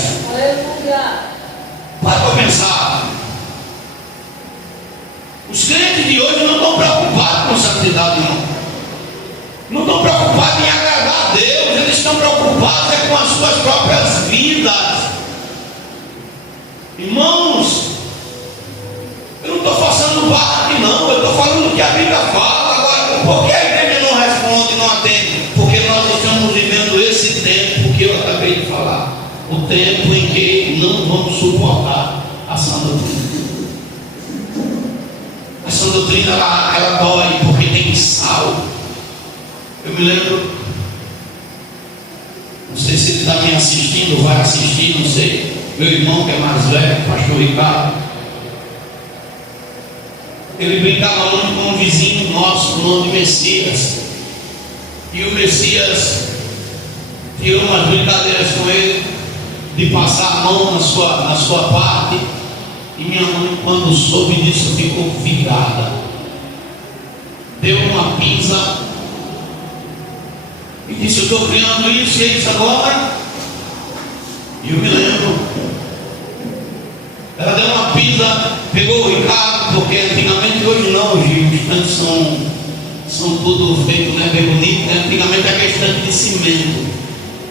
Para pensar. Os crentes de hoje não estão preocupados com santidade, não. Não estão preocupados em agradar a Deus. Eles estão preocupados com as suas próprias vidas. Irmãos, eu não estou forçando barra aqui, não. Eu estou falando o que a Bíblia fala. Agora, por que a igreja não responde, não atende? Porque nós estamos vivendo esse tempo o tempo em que não vamos suportar a sã doutrina. A sã doutrina ela dói porque tem sal. Eu me lembro, não sei se ele está me assistindo ou vai assistir, não sei. Meu irmão que é mais velho, o pastor Ricardo, ele brincava muito com um vizinho nosso, com o nome de Messias. E o Messias tirou umas brincadeiras com ele, de passar a mão na sua parte. E minha mãe, quando soube disso, ficou virada. Deu uma pisa e disse: eu estou criando isso e isso agora. E eu me lembro, ela deu uma pisa, pegou o Ricardo, porque antigamente, hoje não, os estantes são tudo feito, né, bem bonito, né? Antigamente era estante de cimento.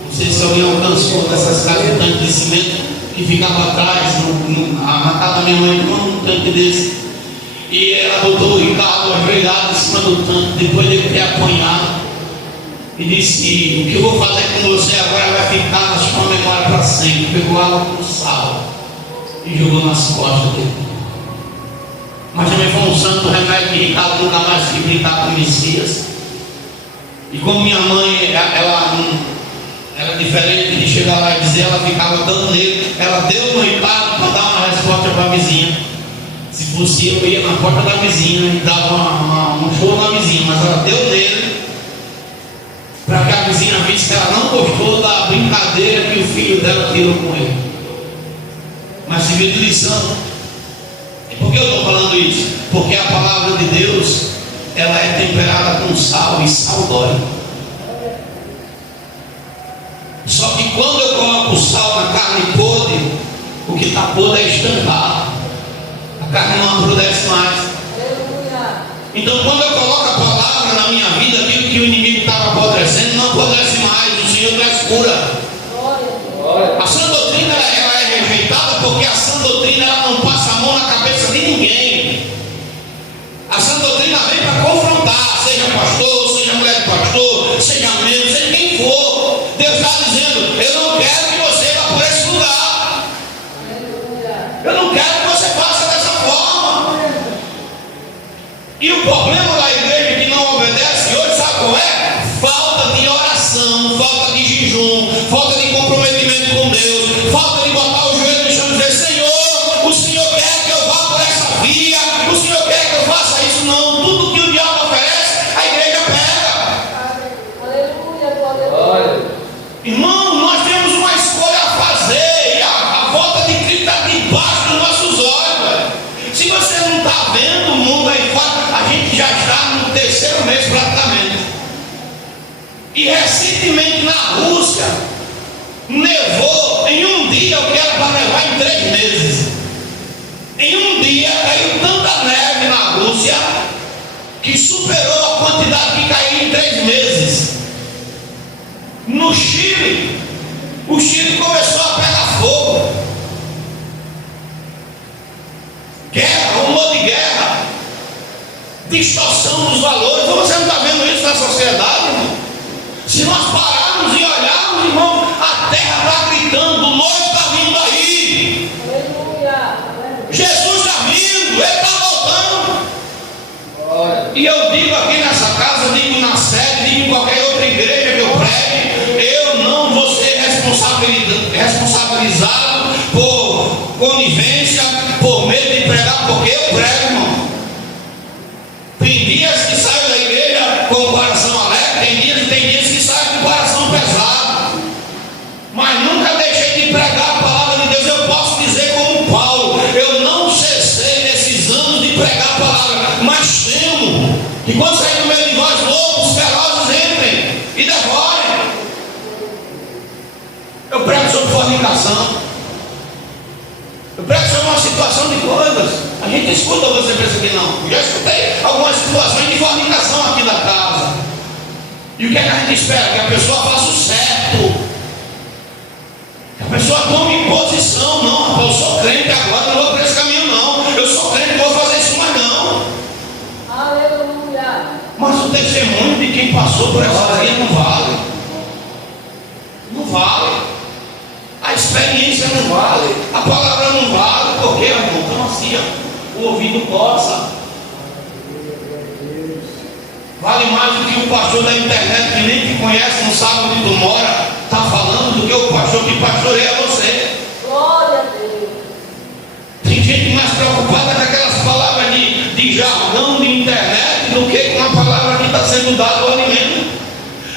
Não sei se alguém alcançou dessas casas, um tanque de cimento que ficava atrás, na casa da minha mãe, um tanque desse. E ela botou o Ricardo ajoelhado em cima do tanque, depois de ter apanhado, e disse: o que eu vou fazer com você agora vai ficar na sua memória para sempre. Pegou água com sal e jogou nas costas dele. Mas também foi um santo remédio que Ricardo nunca mais quis brincar com Messias. E como minha mãe, ela era diferente de chegar lá e dizer, ela ficava dando nele. Ela deu no Ricardo para dar uma resposta para a vizinha. Se fosse eu ia na porta da vizinha e dava um show na vizinha, mas ela deu nele para que a vizinha visse que ela não gostou da brincadeira que o filho dela tirou com ele. Mas serviu de lição. E por que eu estou falando isso? Porque a palavra de Deus, ela é temperada com sal, e sal dói. Só que quando eu coloco o sal na carne podre, o que está podre é estancado. A carne não apodrece mais. Então quando eu coloco a palavra na minha vida, aquilo que o inimigo estava apodrecendo, não apodrece mais. O Senhor traz cura. A sã doutrina ela é rejeitada porque a sã doutrina ela não passa a mão na cabeça de ninguém. A sã doutrina vem para confrontar, seja pastor, seja mulher de pastor, seja membro, seja quem for. Deus está dizendo: eu não quero que você vá por esse lugar. Eu não quero que você faça dessa forma. E o problema da igreja que não obedece hoje, sabe qual é? Falta de oração, falta de jejum, falta de comprometimento com Deus, falta de botar o joelho no chão e dizer: Senhor, o Senhor quer que eu vá por essa via, o Senhor quer que eu faça isso. Não, tudo que o diabo oferece, a igreja pega. Aleluia. Irmão, nós temos uma escolha a fazer, e a volta de Cristo está debaixo dos nossos olhos, velho. Se você não está vendo o mundo aí fora, a gente já está no terceiro mês praticamente. E recentemente na Rússia, nevou em um dia o que era para nevar em 3 meses. Em um dia caiu tanta neve na Rússia que superou a quantidade que caiu em 3 meses. No Chile, o Chile começou a pegar fogo. Guerra, rumor de guerra, distorção dos valores. Então você não está vendo isso na sociedade, irmão? Se nós pararmos e olharmos, irmão, a terra está gritando: o noivo está vindo aí. Jesus está vindo, ele está voltando. E eu digo aqui nessa casa, digo na sede, digo em qualquer outra igreja que eu pregue, eu não vou ser responsabilizado por conivência, por medo de pregar, porque eu prego, irmão. Tem dias que saio da igreja com o coração alegre, tem dias que saio com o coração pesado, mas nunca deixei de pregar a palavra de Deus. Eu posso dizer como Paulo: eu não cessei nesses anos de pregar a palavra, mas temo que quando sair do meio de vós, lobos ferozes entrem e devorem. Eu prego sobre fornicação, eu prego sobre uma situação de coisas. A gente escuta, você pensa que não. Eu já escutei algumas situações de fornicação aqui da casa. E o que é que a gente espera? Que a pessoa faça o certo, que a pessoa tome posição. Não, rapaz, eu sou crente agora, não vou por esse caminho não. Eu sou crente, não vou fazer isso mais não. Aleluia. Mas o testemunho de quem passou por essa via não vale. Não vale. Aí experiência não vale, a palavra não vale, porque, irmão, então assim, ó, o ouvido coça. Vale mais do que o pastor da internet que nem te conhece, não sabe onde tu mora, está falando, do que o pastor que pastoreia você. Glória a Deus. Tem gente mais preocupada com aquelas palavras de jargão de internet do que com a palavra que está sendo dada ao alimento.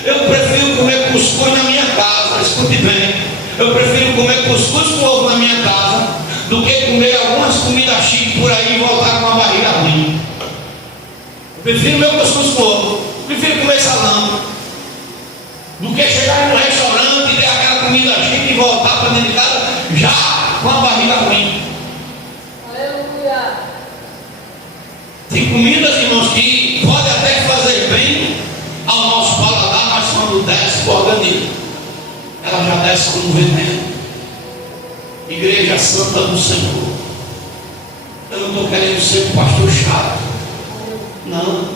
Eu prefiro comer cuscuz na minha casa, escute bem. Eu prefiro comer cuscuz com ovo na minha casa do que comer algumas comidas chiques por aí e voltar com uma barriga ruim. Prefiro meu cuscuz com ovo, prefiro comer salame do que chegar no restaurante e ter aquela comida chique e voltar para dentro de casa já com a barriga ruim. Aleluia. Tem comidas, irmãos, que pode até fazer bem ao nosso paladar, mas quando desce para o organismo, ela já desce como veneno. Igreja Santa do Senhor, eu não estou querendo ser um pastor chato, não,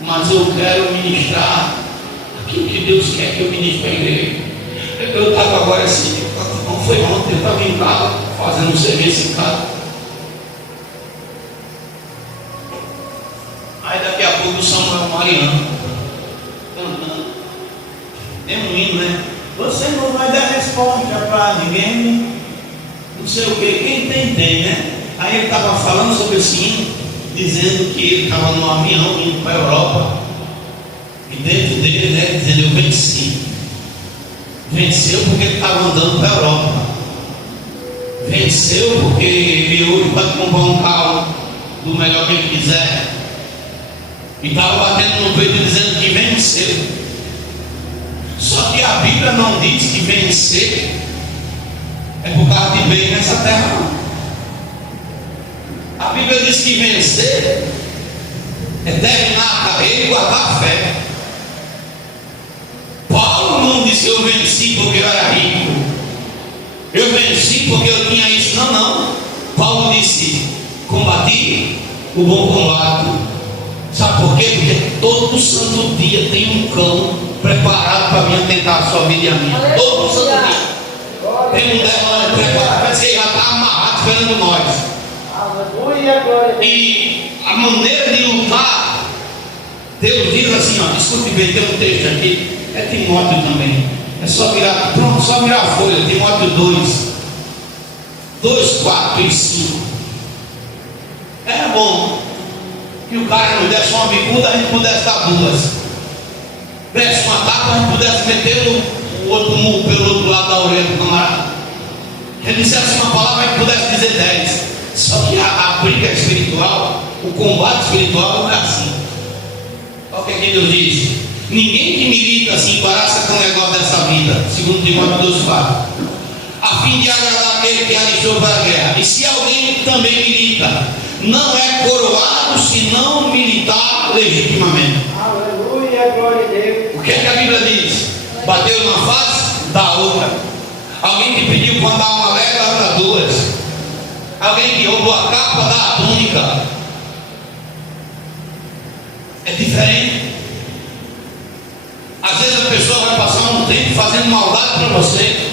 mas eu quero ministrar aquilo que Deus quer que eu ministre para a igreja. Eu estava agora assim, não foi ontem, eu estava em casa fazendo um serviço em casa. Aí daqui a pouco o Samuel Mariano cantando, tem um hino, né? Você não vai dar resposta para ninguém, não sei o que, quem tem, né? Aí ele estava falando sobre esse hino, dizendo que ele estava num avião indo para a Europa, e dentro dele, né, dizendo: eu venci. Venceu porque ele estava andando para a Europa, venceu porque ele hoje pode comprar um carro do melhor que ele quiser, e estava batendo no peito dizendo que venceu. Só que a Bíblia não diz que vencer é por causa de bem nessa terra, não. A Bíblia diz que vencer é terminar a carreira e guardar a fé. Paulo não disse: eu venci porque eu era rico, eu venci porque eu tinha isso. Não, não. Paulo disse: combati o bom combate. Sabe por quê? Porque todo santo dia tem um cão preparado para vir tentar a sua vida e a minha. Todo santo dia tem um demônio preparado, parece que já está amarrado esperando nós. E a maneira de lutar, Deus diz assim, ó, escute bem, tem um texto aqui, é Timóteo também, é só virar, pronto, só virar a folha, Timóteo 2, 4 e 5. Era bom que o cara nos desse uma bicuda, a gente pudesse dar duas, desse uma tapa, a gente pudesse meter o outro murro pelo outro lado da orelha do camarada. Ele dissesse uma palavra, a gente pudesse dizer 10. Só que a briga espiritual, o combate espiritual não é assim. Olha o que aqui Deus diz: ninguém que milita se embaraça com o negócio dessa vida, segundo Timóteo 2,4, a fim de agradar aquele que alistou para a guerra. E se alguém também milita, não é coroado se não militar legitimamente. Aleluia, glória a Deus. O que é que a Bíblia diz? Bateu numa face, dá outra. Alguém que pediu para dar uma lega, dá duas. Alguém que roubou a capa, dá a túnica. É diferente. Às vezes a pessoa vai passar um tempo fazendo maldade para você.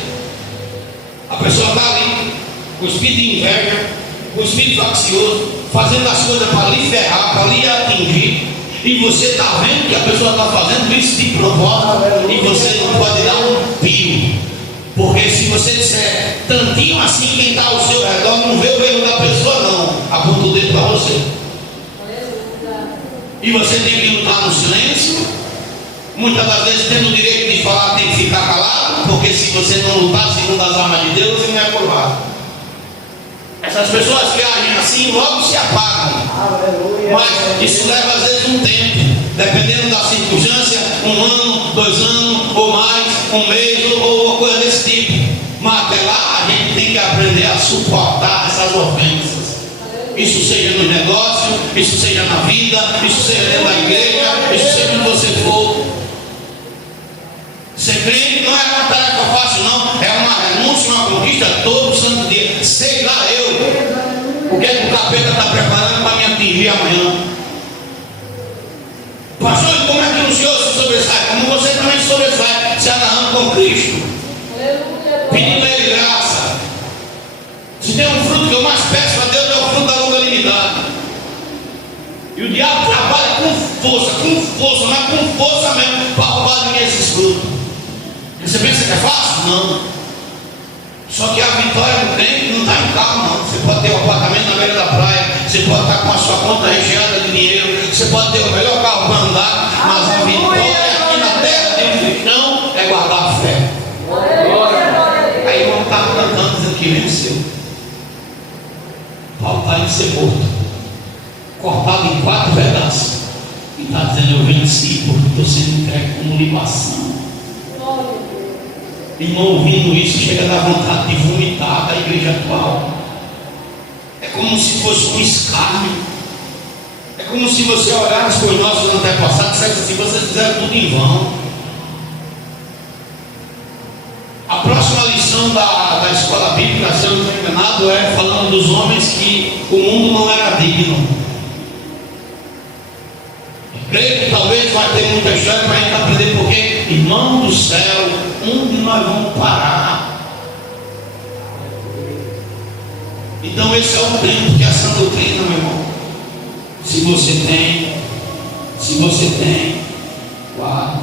A pessoa está ali, com o espírito de inveja, com o espírito faccioso, fazendo as coisas para lhe ferrar, para lhe atingir. E você está vendo que a pessoa está fazendo isso de propósito. E você não pode dar um pio. Porque se você disser tantinho assim, quem está ao seu redor não vê o erro da pessoa, não. Aponta o dedo para você. E você tem que lutar no silêncio. Muitas das vezes tendo o direito de falar, tem que ficar calado. Porque se você não lutar segundo as armas de Deus, você não é curvado. Essas pessoas que agem assim logo se apagam. Mas isso leva às vezes um tempo. Dependendo da circunstância, 1 ano, 2 anos, ou mais, um mês, ou uma coisa desse tipo. Mas até lá a gente tem que aprender a suportar essas ofensas. Isso seja no negócio, isso seja na vida, isso seja dentro da igreja, isso seja onde você for. Ser crente não é uma tarefa fácil, não. É uma renúncia, uma conquista todo santo dia. Sei lá eu o que é que o capeta está preparando para me atingir amanhã. Pastor, como é que o senhor se sobressai? Como você também se sobressai, se agarrando com Cristo, pedindo a Ele graça. diabo trabalha com força, mas com força mesmo, para roubar de mim esses frutos. Você pensa que é fácil? Não. Só que a vitória do crente não está em carro, não. Você pode ter um apartamento na beira da praia, você pode estar com a sua conta recheada de dinheiro, você pode ter o melhor carro para andar, mas a vitória aqui na terra de um cristão é guardar a fé. Aí vamos estar cantando dizendo que venceu. Paulo está indo ser morto, cortado em 4 pedaços, e está dizendo: eu venci porque estou sendo entregue como libação. Irmão, ouvindo isso, chega a dar vontade de vomitar da igreja atual. É como se fosse um escárnio. É como se você olhasse para os nossos antepassados e dissesse assim: vocês fizeram tudo em vão. A próxima lição da escola bíblica, se eu não estou enganado, é falando dos homens que o mundo não era digno. Creio que talvez vai ter muita história para a gente aprender, porque, irmão do céu, onde nós vamos parar? Então esse é o tempo que essa doutrina, meu irmão, se você tem, guarde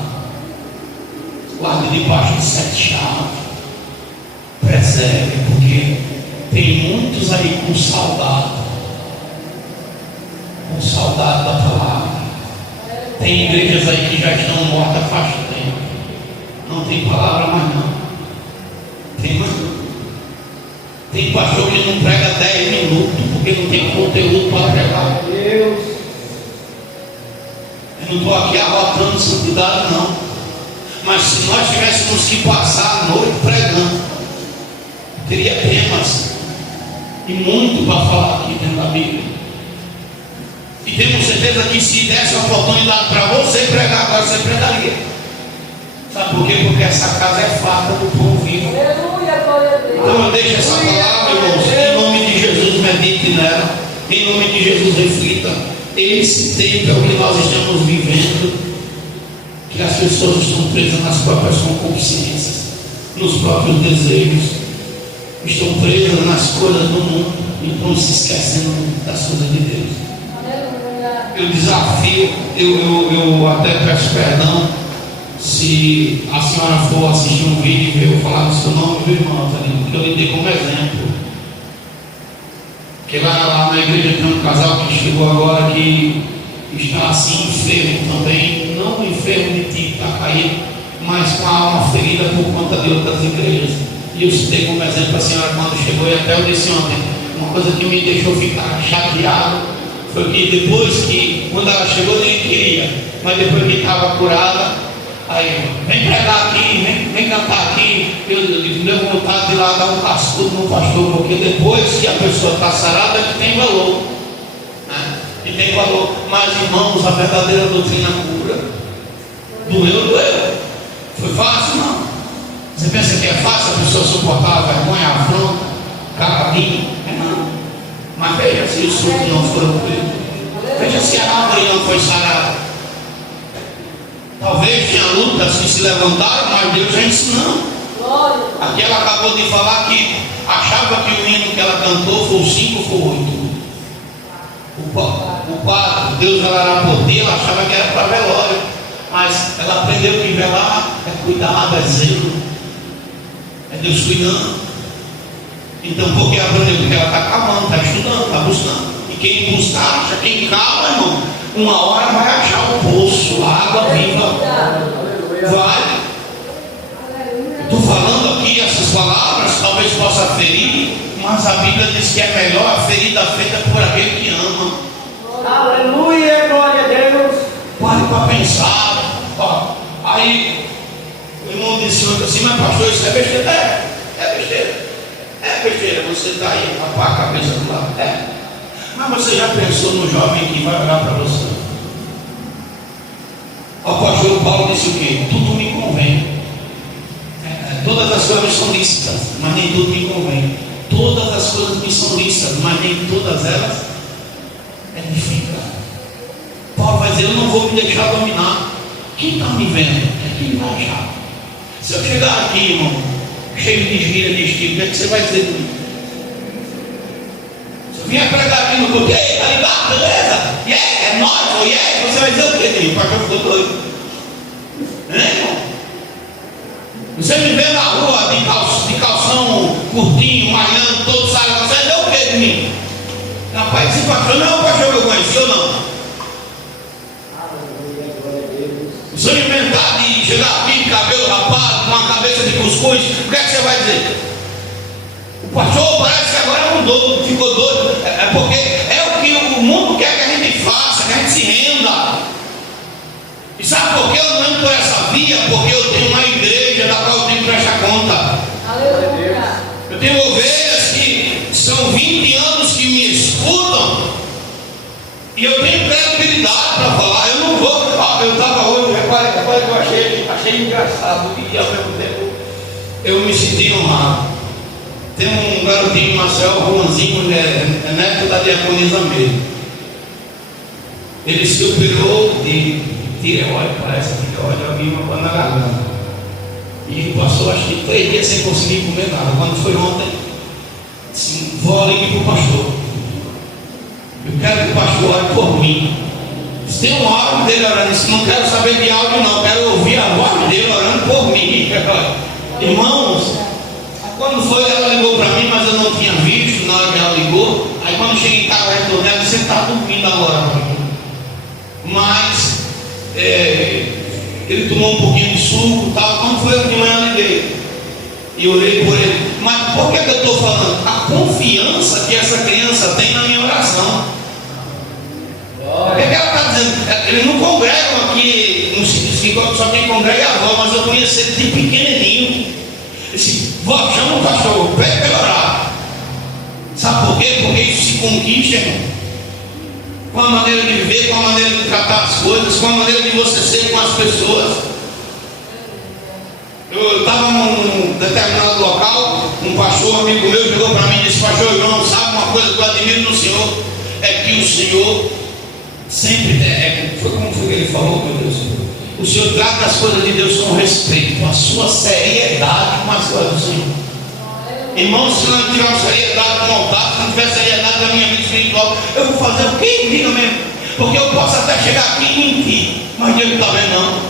debaixo de 7 chaves, preserve, porque tem muitos aí com saudade da palavra. Tem igrejas aí que já estão mortas faz tempo. Não tem palavra mais não. Tem mais não. Tem pastor que não prega 10 minutos porque não tem conteúdo para pregar. Eu não estou aqui arrotando santidade não. Mas se nós tivéssemos que passar a noite pregando, teria temas e muito para falar aqui dentro da Bíblia. E temos certeza que se desse a oportunidade para você pregar, agora você pregaria. Sabe por quê? Porque essa casa é farta do povo vivo. Então eu deixo essa palavra, irmãos, em nome de Jesus, medite nela, em nome de Jesus, reflita. Esse tempo é o que nós estamos vivendo, que as pessoas estão presas nas próprias concupiscências, nos próprios desejos, estão presas nas coisas do mundo e estão se esquecendo das coisas de Deus. Eu desafio, eu até peço perdão se a senhora for assistir um vídeo e eu falar do seu nome, viu, irmão, porque eu lhe dei como exemplo. Porque lá na igreja tem um casal que chegou agora que está assim enfermo também, não enfermo de tipo, está caído, mas com a alma ferida por conta de outras igrejas. E eu citei como exemplo a senhora quando chegou, e até eu disse ontem, uma coisa que me deixou ficar chateado foi que depois que, quando ela chegou, nem queria, mas depois que estava curada, aí, vem pregar aqui, vem cantar aqui. Eu deu vontade de ir lá dar um cascudo no pastor, porque depois que a pessoa está sarada, que tem valor, né? E tem valor. Mas, irmãos, a verdadeira doutrina cura. Doeu. Foi fácil? Não. Você pensa que é fácil a pessoa suportar a vergonha, a afronta, calabinho? Não. Mas veja se os frutos não foram colhidos. Veja se a árvore não foi sarada. Talvez tenha lutas que se levantaram, mas Deus já ensinou. Aqui ela acabou de falar que achava que o hino que ela cantou foi o 5 ou foi o 8. O 4, Deus velará por ti, ela achava que era para velório. Mas ela aprendeu que velar é cuidado, é zelo. É Deus cuidando. Então, por que aprendeu? Porque ela está cavando, está estudando, está buscando. E quem busca, acha, quem cava, irmão, uma hora vai achar o poço, a água viva. Vai. Estou falando aqui essas palavras, talvez possa ferir, mas a Bíblia diz que é melhor a ferida feita por aquele que ama. Aleluia, glória a Deus. Pare para pensar. Ó, aí o irmão disse ontem assim: mas pastor, isso é besteira? É besteira. É besteira, você está aí, rapar a cabeça do lado. Mas você já pensou no jovem que vai olhar para você? O apóstolo Paulo disse o quê? Tudo me convém. Todas as coisas são lícitas, mas nem tudo me convém. Todas as coisas me são lícitas, mas nem todas elas edificam. Paulo vai dizer: eu não vou me deixar dominar. Quem está me vendo é quem vai achar. Se eu chegar aqui, irmão, cheio de gíria, de estilo, o que é que você vai dizer de mim? Se Vinha pregar aqui no culto, e aí, tá ligado, beleza? E aí, é nóis, ou e aí? Você vai dizer o quê? O pastor ficou doido. Irmão? Você me vê na rua de calção curtinho, malhando, todo sabe, você vai dizer o quê de mim? Rapaz, esse pastor não é o pastor que eu conheci ou não? Se eu inventar de chegar aqui de cabelo rapado, com uma cabeça de cuscuz, o que é que você vai dizer? O pastor parece que agora mudou, ficou doido. É porque é o que o mundo quer que a gente faça, que a gente se renda. E sabe por que eu não ando por essa via? Porque eu tenho uma igreja da qual eu tenho que prestar conta. Aleluia. Eu tenho ovelhas que são 20 anos que me escutam. E eu tenho credibilidade para falar. Eu não vou. Eu estava hoje, repare que eu achei engraçado. E ao mesmo tempo eu me senti honrado. Tem um garotinho, Marcel, Juanzinho, é neto da diaconisa mesmo. Ele se operou de tireoide, parece tireoide, havia uma coisa na garganta. E ele passou acho que 3 dias sem conseguir comer nada. Quando foi ontem, disse, vou ali para o pastor. Eu quero que o pastor ore por mim. Se tem um áudio dele orando, disse, não quero saber de áudio não, quero ouvir a voz dele orando por mim. Irmãos, quando foi, ela ligou para mim, mas eu não tinha visto na hora que ela ligou. Aí quando cheguei em casa, retornei, ela disse, você está dormindo agora. Mas ele tomou um pouquinho de suco e tal. Quando foi eu de manhã, eu liguei e orei por ele. Mas por que eu estou falando? A confiança que essa criança tem na minha oração. O que ela está dizendo? Eles não congregam aqui, não se diz que só quem congrega é a avó, mas eu conheço ele de pequenininho. Disse, vó, chama o cachorro, pede para ele orar. Sabe por quê? Porque isso se conquista, irmão. Com a maneira de viver, com a maneira de tratar as coisas, com a maneira de você ser com as pessoas. Eu estava num determinado local, um pastor amigo meu chegou para mim e disse, pastor João, sabe uma coisa que eu admiro no senhor? É que o senhor sempre, foi como foi que ele falou, meu Deus? O senhor trata as coisas de Deus com respeito, com a sua seriedade com as coisas do Senhor. Irmão, se eu não tiver uma seriedade com o altar, se não tiver seriedade na minha vida espiritual, eu vou fazer o que diga mesmo? Porque eu posso até chegar aqui e mentir, mas Deus não está vendo não.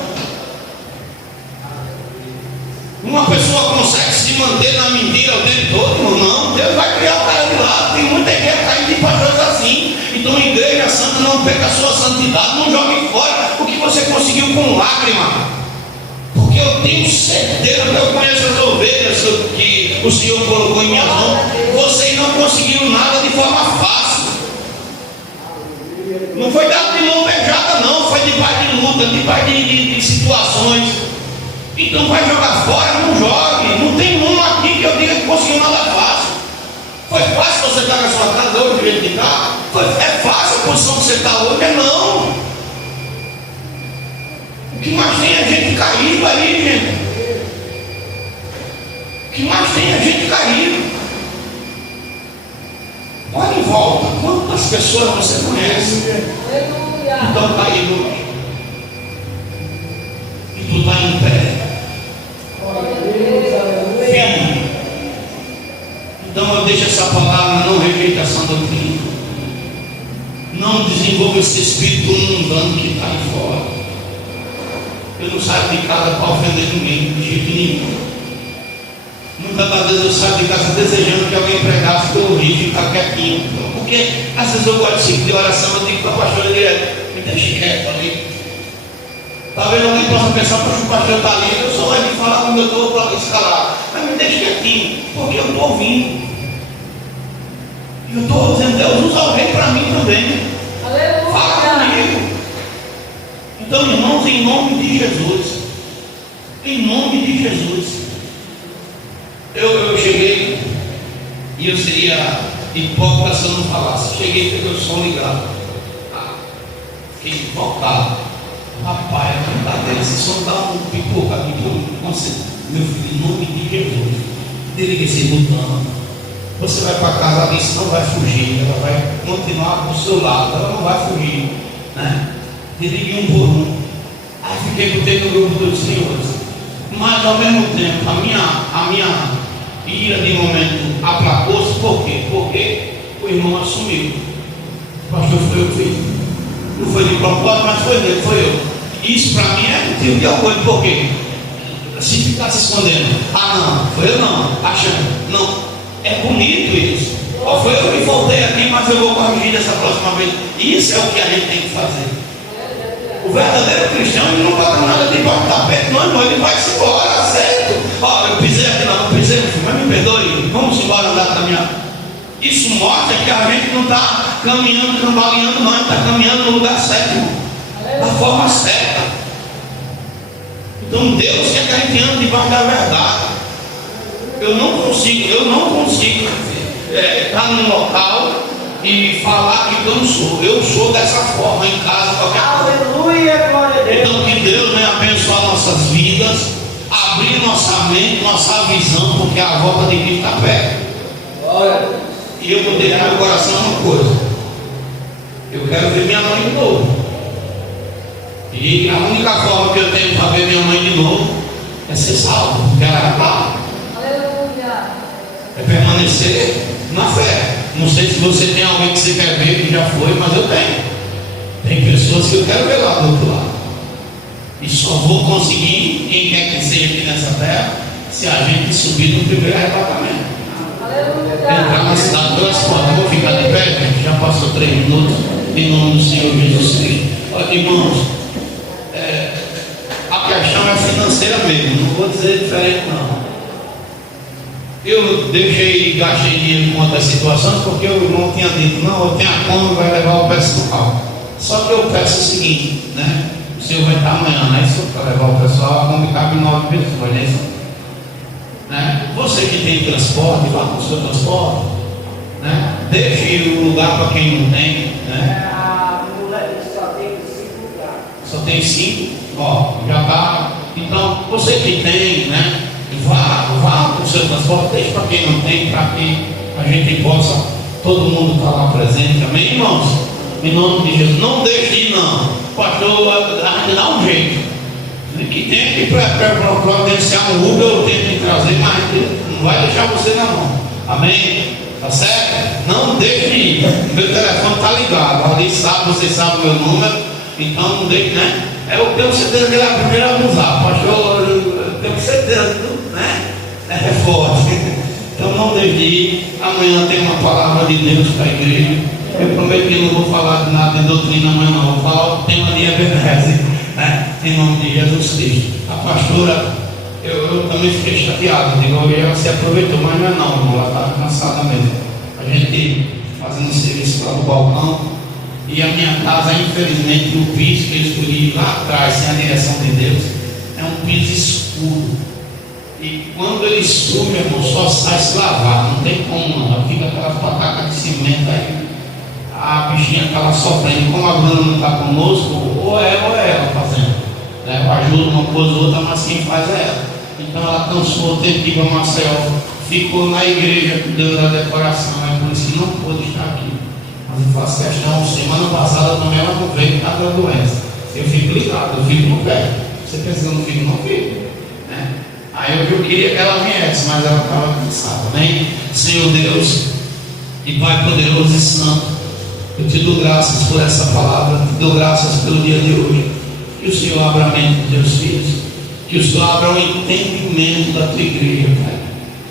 Uma pessoa consegue se manter na mentira o tempo todo? Não, Deus vai criar o cara de lado. Tem muita igreja caindo de pastores assim. Então, igreja santa, não perca a sua santidade, não jogue fora o que você conseguiu com lágrima. Porque eu tenho certeza que eu conheço as ovelhas que o Senhor colocou em minhas mãos. Vocês não conseguiram nada de forma fácil. Não foi dado de mão beijada, não. Foi de parte de luta, de parte de situações. Então vai jogar fora, não jogue. Não tem um aqui que eu diga que conseguiu nada fácil. Foi fácil você estar na sua casa hoje, do jeito que está? É fácil a posição que você está hoje? É não. O que mais tem é gente caído aí, gente. O que mais tem é gente caído. Olha em volta, quantas pessoas você conhece que estão caídos hoje? E tu está em pé. Firme. Então eu deixo essa palavra, não rejeita essa doutrina. Não desenvolva esse espírito mundano que está aí fora. Eu não saio de casa para ofender ninguém, de jeito nenhum. Muitas das vezes eu saio de casa desejando que alguém pregasse, que eu ouvi e ficar quietinho. Porque às vezes eu gosto de ciclo de oração, eu digo para a pastora direto, me deixe quieto ali. Talvez alguém possa pensar, poxa, o pastor está ali, eu só vai me falar quando eu estou para escalar. Mas me deixe quietinho, porque eu estou ouvindo. Eu estou dizendo, Deus usa alguém para mim também. Aleluia. Fala comigo. Então, irmãos, em nome de Jesus, em nome de Jesus, eu cheguei e eu seria hipócrita se eu não falasse. Cheguei, peguei o som ligado. Fiquei invocado. Rapaz, a brincadeira, esse som dá um pipoca aqui por você. Meu filho, em nome de Jesus, desliga esse botão. Você vai para casa, a Alice não vai fugir, ela vai continuar do seu lado, ela não vai fugir, né? Desliguei um por um. Aí fiquei com o tempo no grupo dos senhores. Mas ao mesmo tempo, a minha ira de momento aplacou-se. Por quê? Porque o O irmão assumiu. O pastor foi eu que fiz. Não foi de propósito, mas foi dele, foi eu. Isso para mim é motivo de orgulho, por quê? Se ficar se escondendo, não, foi eu não, achando, não, é bonito isso. Ó, foi eu que voltei aqui, mas eu vou corrigir dessa próxima vez. Isso é o que a gente tem que fazer. O verdadeiro cristão, ele não bota nada debaixo do tapete, não, irmão, ele vai se embora, certo? Ó, eu pisei aqui, não pisei, mas me perdoe, vamos embora andar caminhar. Isso mostra que a gente não está caminhando, não baleando, não, está caminhando no lugar certo, irmão, da forma certa. Então Deus quer que a gente ande debaixo da verdade. Eu não consigo estar num local e falar que eu não sou. Eu sou dessa forma em casa, qualquer coisa. Aleluia, glória a Deus. Então que Deus venha abençoar nossas vidas, abrir nossa mente, nossa visão, porque a volta de Cristo está perto. E eu botei no meu coração uma coisa: eu quero ver minha mãe de novo. E a única forma que eu tenho para ver minha mãe de novo é ser salvo, porque ela está. Aleluia. É permanecer na fé. Não sei se você tem alguém que você quer ver que já foi, mas eu tenho. Tem pessoas que eu quero ver lá do outro lado. E só vou conseguir, quem quer que seja aqui nessa terra, se a gente subir no primeiro arrebatamento. Entrar na cidade pelas portas. Vou ficar de pé, gente. Já passou 3 minutos. Em nome do Senhor Jesus Cristo. Olha, irmãos, a questão é financeira mesmo. Não vou dizer diferente, não. Eu gastei dinheiro com outras situações, porque o irmão tinha dito: não, eu tenho a Kombi, vai levar o pessoal. Só que eu peço o seguinte, né? O senhor vai estar amanhã, né? Para levar o pessoal, a Kombi cabe 9 pessoas, né? Você que tem transporte, vá com o seu transporte, né? Deixe o lugar para quem não tem, né? A mulher só tem 5 lugares. Só tem 5, ó, já está. Então, você que tem, né? Vá com o seu transporte, deixe para quem não tem, para que a gente possa, todo mundo estar lá presente, amém, irmãos? Em nome de Jesus, não deixe de ir, não. Pastor, a gente dá um jeito. Que tem que providenciar um Uber, eu tenho que trazer, mas não vai deixar você na mão, amém? Tá certo? Não deixe de ir. Meu telefone está ligado, ali sabe, você sabe o meu número, então não deixe, né? Eu tenho certeza que ele é a primeira a usar, pastor, eu tenho certeza, né? É forte. Então não deixe de ir. Amanhã tem uma palavra de Deus para a igreja. Eu prometo que não vou falar de nada de doutrina amanhã, não. Vou falar o tema de Ebenezer, né? Em nome de Jesus Cristo. A pastora, eu também fiquei chateado. Digo, ela se aproveitou, mas não é não, irmão. Ela estava cansada mesmo. A gente fazendo serviço lá no balcão. E a minha casa, infelizmente, o piso que eu escolhi lá atrás, sem a direção de Deus, é um piso escuro. E quando ele suja, irmão, só sai se lavar, não tem como não. Fica aquelas patacas de cimento aí, a bichinha acaba sofrendo. Como a Bruna não está conosco, ou é ela fazendo, né? Eu ajudo uma coisa ou outra, mas quem faz é ela. Então ela cansou, teve que ir para Maceió, ficou na igreja cuidando da decoração, é por isso que não pôde estar aqui. Mas eu faço questão, semana passada também ela não veio por causa da doença. Eu fico ligado, eu fico no pé. Você pensa que eu não fico, não fico, né? Aí eu queria que ela viesse, mas ela estava cansada, né? Senhor Deus e Pai poderoso e santo, eu te dou graças por essa palavra, te dou graças pelo dia de hoje. Que o Senhor abra a mente dos teus filhos, que o Senhor abra o entendimento da tua igreja, Pai,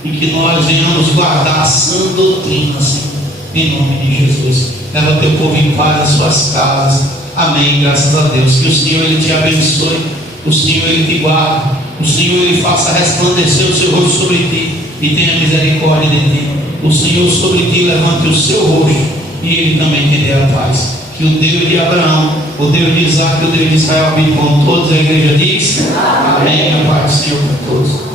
e que nós venhamos guardar a sã doutrina, Senhor, em nome de Jesus. Leva teu povo em paz às suas casas, amém, graças a Deus. Que o Senhor ele te abençoe, o Senhor ele te guarde, o Senhor ele faça resplandecer o seu rosto sobre ti e tenha misericórdia de ti. O Senhor sobre ti levante o seu rosto e ele também te dê a paz. Que o Deus de Abraão, o Deus de Isaac, o Deus de Israel habite com todos. A igreja diz amém. A paz do Senhor com todos.